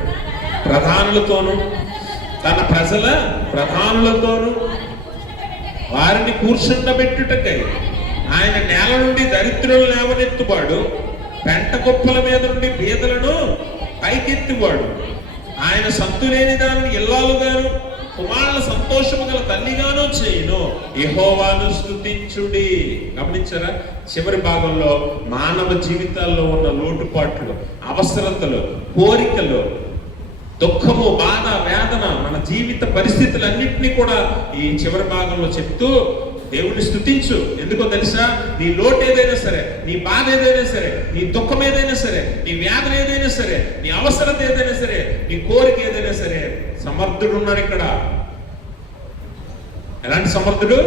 ప్రధానులతోనూ తన ప్రజల ప్రధానులతోనూ వారిని కూర్చుండబెట్టుటకై ఆయన నేల నుండి దరిద్రులు లేవనెత్తువాడు, పెంట కుప్పల మీద నుండి బీదలను పైకెత్తివాడు. ఆయన సంతులేని దానిని ఇల్లాలుగాను, కుమారుల సంతోషము గల తల్లిగాను చేయును. యెహోవాను స్తుతించుడి. గమనించారా? చివరి భాగంలో మానవ జీవితాల్లో ఉన్న లోటుపాట్లు, అవసరతలు, కోరికలు, దుఃఖము, బాధ, వేదన, మన జీవిత పరిస్థితులన్నింటినీ కూడా ఈ చివరి భాగంలో చెప్తూ దేవుని స్తుతించు. ఎందుకో తెలుసా? నీ లోటు ఏదైనా సరే, నీ బాధ ఏదైనా సరే, నీ దుఃఖం ఏదైనా సరే, నీ వేదన ఏదైనా సరే, నీ అవసరత ఏదైనా సరే, నీ కోరిక ఏదైనా సరే, సమర్థుడు ఉన్నాడు ఇక్కడ. ఎలాంటి సమర్థుడు?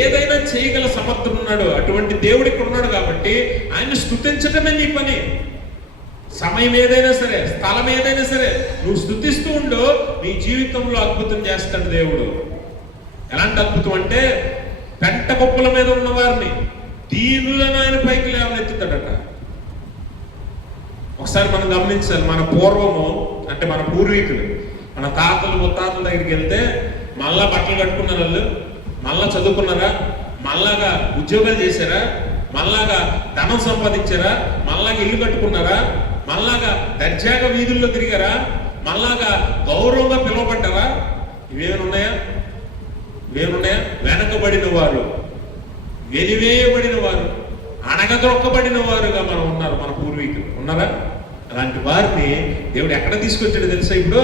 ఏదైనా చేయగల సమర్థుడు ఉన్నాడు. అటువంటి దేవుడు ఇక్కడ ఉన్నాడు కాబట్టి ఆయన స్తుతించటమే నీ పని. సమయం ఏదైనా సరే, స్థలం ఏదైనా సరే, నువ్వు స్తుతిస్తూ ఉండు, నీ జీవితంలో అద్భుతం చేస్తాడు దేవుడు. ఎలాంటి అద్భుతం అంటే పెంట కుప్పల మీద ఉన్న వారిని, దీనులను ఆయన పైకి లేవనెత్తుతాడట. ఒకసారి మనం గమనించాలి. మన పూర్వము అంటే మన పూర్వీకులు, మన తాతలు ముత్తాతల దగ్గరికి వెళ్తే మళ్ళా బట్టలు కట్టుకున్నారు వాళ్ళు, మళ్ళా చదువుకున్నారా, మళ్ళాగా ఉద్యోగాలు చేశారా, మళ్ళాగా ధనం సంపాదించారా, మళ్ళాగా ఇల్లు కట్టుకున్నారా, మళ్ళాగా దర్జాగా వీధుల్లో తిరిగారా, మళ్ళాగా గౌరవంగా పిలువబడ్డారా? ఇవేమనున్నాయా? వెనకబడిన వారు, వెలివేయబడిన వారు, అనగదొక్కబడిన వారుగా మనం ఉన్నారు, మన పూర్వీకులు ఉన్నారా? అలాంటి వారిని దేవుడు ఎక్కడ తీసుకొచ్చాడు తెలుసా? ఇప్పుడు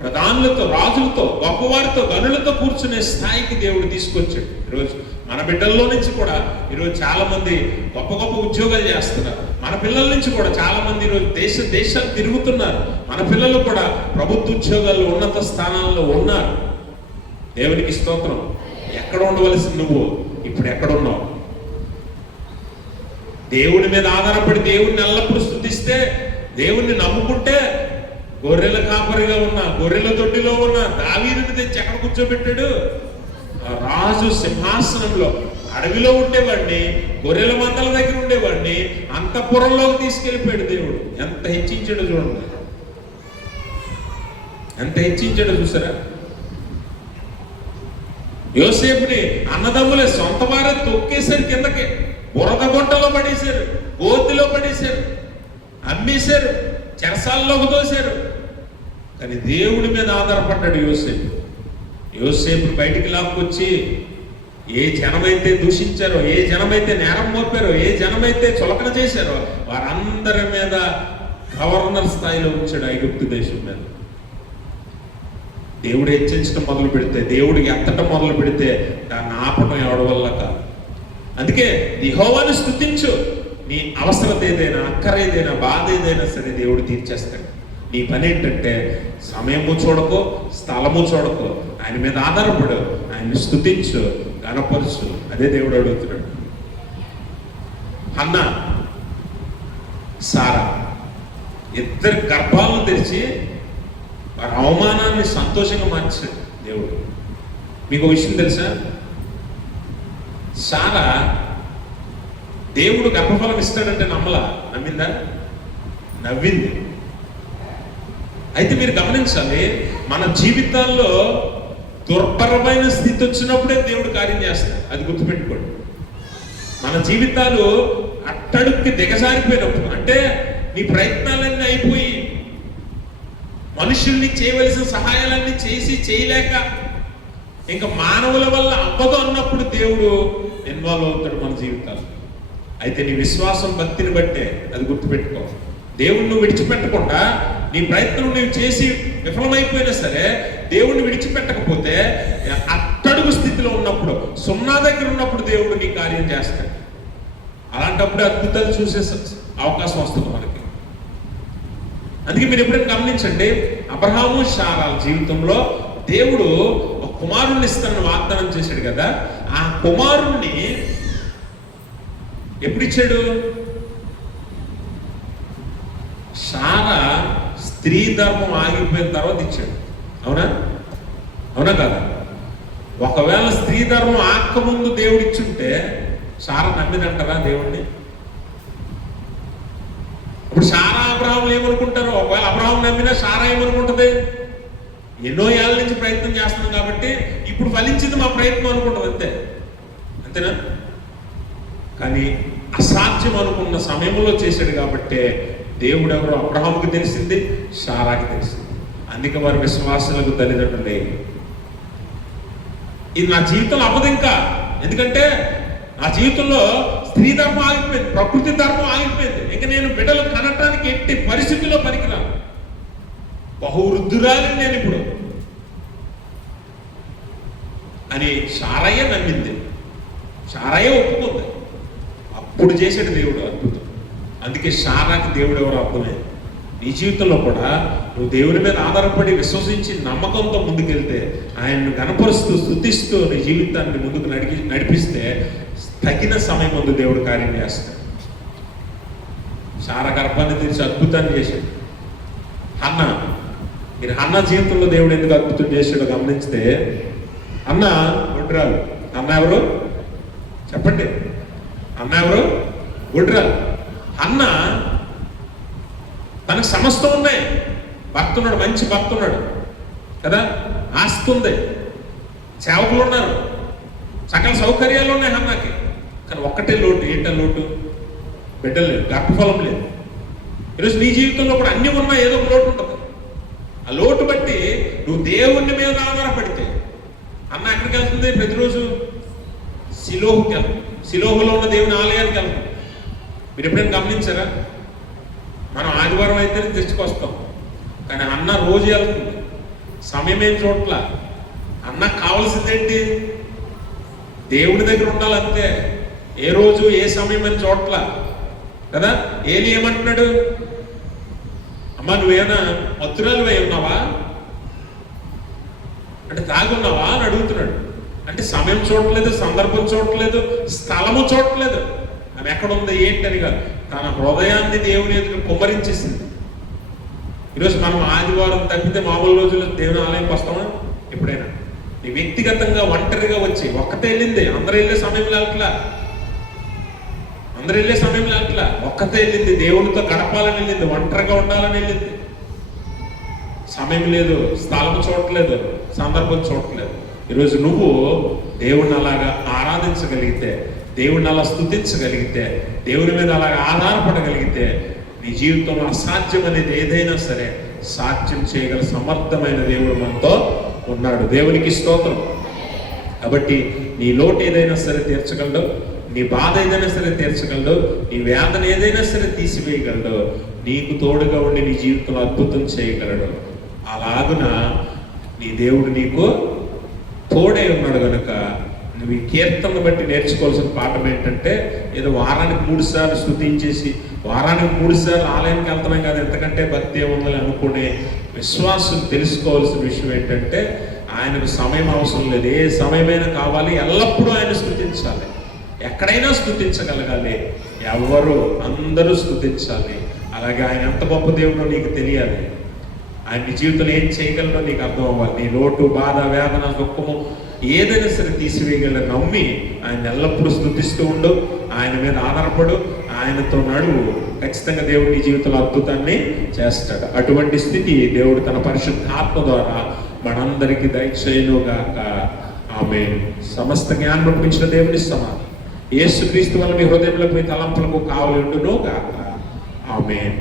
ప్రధానులతో, రాజులతో, గొప్పవారితో, గనులతో కూర్చునే స్థాయికి దేవుడు తీసుకొచ్చాడు. ఈరోజు మన బిడ్డల్లో నుంచి కూడా ఈరోజు చాలా మంది గొప్ప గొప్ప ఉద్యోగాలు చేస్తున్నారు. మన పిల్లల నుంచి కూడా చాలా మంది ఈరోజు దేశాలు తిరుగుతున్నారు. మన పిల్లలు కూడా ప్రభుత్వ ఉద్యోగాల్లో ఉన్నత స్థానాల్లో ఉన్నారు. దేవునికి స్తోత్రం. ఎక్కడ ఉండవలసింది నువ్వు ఇప్పుడు ఎక్కడున్నావు? దేవుడి మీద ఆధారపడి దేవుడిని ఎల్లప్పుడూ స్తుతిస్తే, దేవుణ్ణి నమ్ముకుంటే, గొర్రెల కాపరిగా ఉన్న, గొర్రెల దొడ్డిలో ఉన్న దావీదుని తెచ్చి ఎక్కడ కూర్చోబెట్టాడు? రాజు సింహాసనంలో. అడవిలో ఉండేవాడిని, గొర్రెల మందల దగ్గర ఉండేవాడిని అంతఃపురంలోకి తీసుకెళ్ళిపోయాడు దేవుడు. ఎంత హెచ్చించాడో చూడండి, ఎంత హెచ్చించాడో చూసారా? యోసేపుని అన్నదమ్ములే సొంత వారే తొక్కేశారు, కిందకి బురద గుంటలో పడేశారు, గోతిలో పడేశారు, అమ్మేశారు, చెరసాల్లోకి తోశారు. కానీ దేవుడి మీద ఆధారపడ్డాడు యోసేపు. యోసేపు బయటికి లాక్కొచ్చి ఏ జనమైతే దూషించారో, ఏ జనమైతే నేరం మోపారో, ఏ జనమైతే చులకన చేశారో వారందరి మీద గవర్నర్ స్థాయిలో ఉంచాడు ఐగుప్తు దేశం మీద. దేవుడు హెచ్చరించడం మొదలు పెడితే, దేవుడు ఎత్తటం మొదలు పెడితే దాన్ని ఆపడం ఎవడి వల్ల కాదు. అందుకే యెహోవాను స్తుతించు. నీ అవసరత ఏదైనా, అక్కర ఏదైనా, బాధ ఏదైనా సరే దేవుడు తీర్చేస్తాడు. నీ పని ఏంటంటే సమయము చూడకో, స్థలము చూడకో, ఆయన మీద ఆధారపడు, ఆయన్ని స్తుతించు, గణపరుచు. అదే దేవుడు అడుగుతున్నాడు. హన్నా, సారా ఇద్దరు గర్భాలను తెరిచి వారి అవమానాన్ని సంతోషంగా మార్చాడు దేవుడు. మీకు విషయం తెలుసా? సారా దేవుడు గర్భఫలం ఇస్తాడంటే నమ్మిందా? నవ్వింది. అయితే మీరు గమనించాలి, మన జీవితాల్లో దుర్భరమైన స్థితి వచ్చినప్పుడే దేవుడు కార్యం చేస్తాడు. అది గుర్తుపెట్టుకోండి. మన జీవితాలు అట్టడుక్కి దిగజారిపోయినప్పుడు, అంటే నీ ప్రయత్నాలన్నీ అయిపోయి మనుషుల్ని చేయవలసిన సహాయాలన్నీ చేయలేక ఇంకా మానవుల వల్ల అవ్వదు అన్నప్పుడు దేవుడు ఇన్వాల్వ్ అవుతాడు మన జీవితాలు. అయితే నీ విశ్వాసం, భక్తిని బట్టే. అది గుర్తుపెట్టుకో. దేవుణ్ణి నువ్వు విడిచిపెట్టకుండా, నీ ప్రయత్నం నువ్వు చేసి విఫలమైపోయినా సరే దేవుణ్ణి విడిచిపెట్టకపోతే, అట్టడుగు స్థితిలో ఉన్నప్పుడు, సున్నా దగ్గర ఉన్నప్పుడు దేవుడు నీ కార్యం చేస్తాడు. అలాంటప్పుడు అద్భుతాలు చూసే అవకాశం వస్తుంది మనకి. అందుకే మీరు ఎప్పుడైనా గమనించండి, అబ్రహాము శారాల జీవితంలో దేవుడు ఒక కుమారుణ్ణి ఇస్తానని వాగ్దానం చేశాడు కదా. ఆ కుమారుణ్ణి ఎప్పుడు ఇచ్చాడు? శారా స్త్రీ ధర్మం ఆగిపోయిన తర్వాత ఇచ్చాడు. అవునా కాదా? ఒకవేళ స్త్రీ ధర్మం ఆక్కముందు దేవుడు ఇచ్చుంటే శారా నమ్మిదంటారా దేవుణ్ణి? ఇప్పుడు శారా అబ్రహాం ఏమనుకుంటారు? ఒకవేళ అబ్రహాం నమ్మినా శారా ఏమనుకుంటుంది? ఎన్నో ఏళ్ళ నుంచి ప్రయత్నం చేస్తున్నాం కాబట్టి ఇప్పుడు ఫలించింది మా ప్రయత్నం అనుకుంటుంది, అంతేనా? కానీ అసాధ్యం అనుకున్న సమయంలో చేశాడు కాబట్టి దేవుడు ఎవరో అబ్రహాముకి తెలిసింది, శారాకి తెలిసింది. అందుకే వారి విశ్వాసాలకు తల్లిదండ్రులే. ఇది నా జీవితంలో అవ్వదు ఇంకా, ఎందుకంటే నా జీవితంలో స్త్రీ ధర్మం ఆగిపోయింది, ప్రకృతి ధర్మం ఆగిపోయింది. ఇంకా నేను బిడ్డలు కనటానికి ఎట్టి పరిస్థితుల్లో పనికిరాను, బహువృద్ధురాలి నేను ఇప్పుడు అని శారయ్య నమ్మింది, శారయ్య ఒప్పుకుంది. అప్పుడు చేసాడు దేవుడు అద్భుతం. అందుకే శారాకి దేవుడు ఎవరు అర్థమైంది. నీ జీవితంలో కూడా నువ్వు దేవుని మీద ఆధారపడి విశ్వసించి నమ్మకంతో ముందుకెళ్తే, ఆయన్ను గణపరుస్తూ స్తుతిస్తూ నీ జీవితాన్ని ముందుకు నడిపిస్తే తగిన సమయం ముందు దేవుడు కార్యం చేస్తాడు. శారా గర్భాన్ని తెరిచి అద్భుతాన్ని చేశాడు. హన్నా, మీరు హన్నా జీవితంలో దేవుడు ఎందుకు అద్భుతం చేశాడో గమనిస్తే, అన్న గుడ్రాలు. అన్న ఎవరు చెప్పండి? అన్న ఎవరు? గుడ్రాలు. అన్న తనకు సమస్తం ఉన్నాయి, భర్త ఉన్నాడు, మంచి భర్త ఉన్నాడు కదా, ఆస్తి ఉంది, సేవకులు ఉన్నారు, సకల సౌకర్యాలు ఉన్నాయి అన్నకి. కానీ ఒక్కటే లోటు. ఏంటో లోటు? బిడ్డలు లేదు, గర్భఫలం లేదు. ఈరోజు నీ జీవితంలో కూడా అన్ని ఉన్నా ఏదో ఒక లోటు ఉంటుంది. ఆ లోటు బట్టి నువ్వు దేవుని మీద ఆధారపడితే, అన్న ఎక్కడికి వెళ్తుంది? ప్రతిరోజు సిలోహుకి వెళ్తుంది, సిలోహులో ఉన్న దేవుని ఆలయానికి వెళ్తుంది. మీరు ఎప్పుడైనా గమనించారా? మనం ఆదివారం అయితే తెచ్చుకొస్తాం, కానీ అన్న రోజు వెళ్తుంది, సమయం ఏం చూడట్ల. అన్నకు కావాల్సిందేంటి? దేవుడి దగ్గర ఉండాలంతే. ఏ రోజు ఏ సమయం అని చూడట్ల కదా. ఏలి ఏమంటున్నాడు? అమ్మా నువ్వేనా మత్తురాలువై ఉన్నావా అంటే, తాగి ఉన్నావా అని అడుగుతున్నాడు. అంటే సమయం చూడట్లేదు, సందర్భం చూడట్లేదు, స్థలము చూడట్లేదు. ఆమె ఎక్కడ ఉంది ఏంటని కాదు, తన హృదయాన్ని దేవుని ఎదురు కుమ్మరించేసింది. ఈరోజు మనం ఆదివారం తప్పితే మామూలు రోజుల్లో దేవుని ఆలయంకి వస్తామా? ఎప్పుడైనా నీ వ్యక్తిగతంగా ఒంటరిగా వచ్చి ఒక్కతే వెళ్ళింది, అందరూ వెళ్ళే సమయంలో వెళ్ళట్లా, అందరూ వెళ్ళే సమయంలో వెళ్ళట్లా, ఒక్కతే వెళ్ళింది, దేవునితో గడపాలని వెళ్ళింది, ఒంటరిగా ఉండాలని వెళ్ళింది. సమయం లేదు, స్థలం చూడట్లేదు, సందర్భం చూడట్లేదు. ఈరోజు నువ్వు దేవుణ్ణి అలాగా ఆరాధించగలిగితే, దేవుణ్ణి అలా స్తుతించగలిగితే, దేవుని మీద అలాగా ఆధారపడగలిగితే, నీ జీవితంలో అసాధ్యం అనేది ఏదైనా సరే సాధ్యం చేయగల సమర్థమైన దేవుడు మనతో ఉన్నాడు. దేవునికి స్తోత్రం. కాబట్టి నీ లోటు ఏదైనా సరే తీర్చగలడు, నీ బాధ ఏదైనా సరే తీర్చగలడు, నీ వేదన ఏదైనా సరే తీసివేయగలడు, నీకు తోడుగా ఉండి నీ జీవితంలో అద్భుతం చేయగలడు. అలాగున నీ దేవుడు నీకు తోడై ఉన్నాడు కనుక నువ్వు ఈ కీర్తనను బట్టి నేర్చుకోవాల్సిన పాఠం ఏంటంటే, ఏదో వారానికి 3 సార్లు స్తుతించేసి వారానికి 3 సార్లు ఆలయానికి వెళ్తున్నాం కదా, ఎంతకంటే భక్తి ఏముందని అనుకునే విశ్వాసం తెలుసుకోవాల్సిన విషయం ఏంటంటే, ఆయనకు సమయం అవసరం లేదు. ఏ సమయమైనా కావాలి, ఎల్లప్పుడూ ఆయన స్తుతించాలి, ఎక్కడైనా స్తుతించగలగాలి. ఎవరు అందరూ స్తుతించాలి. అలాగే ఆయన ఎంత గొప్ప దేవుడో నీకు తెలియాలి. ఆయన నీ జీవితంలో ఏం చేయగలడో నీకు అర్థం అవ్వాలి. నీ లోటు, బాధ, వేదన, దుఃఖము ఏదైనా సరే తీసివేయగల నమ్మి ఆయన ఎల్లప్పుడూ స్తుతిస్తూ ఉండు, ఆయన మీద ఆధారపడు, ఆయనతో నడువు. ఖచ్చితంగా దేవుడు నీ జీవితంలో అద్భుతాన్ని చేస్తాడు. అటువంటి స్థితి దేవుడు తన పరిశుద్ధాత్మ ద్వారా మనందరికీ దయచేయునుగాక. ఆమేన్. సమస్త జ్ఞానం పంపించిన దేవుని సమాధి యేసుక్రీస్తు వల్ల మీ హృదయంలో మీ తలంపులకు కావలి ఉండును గాక. ఆమేన్.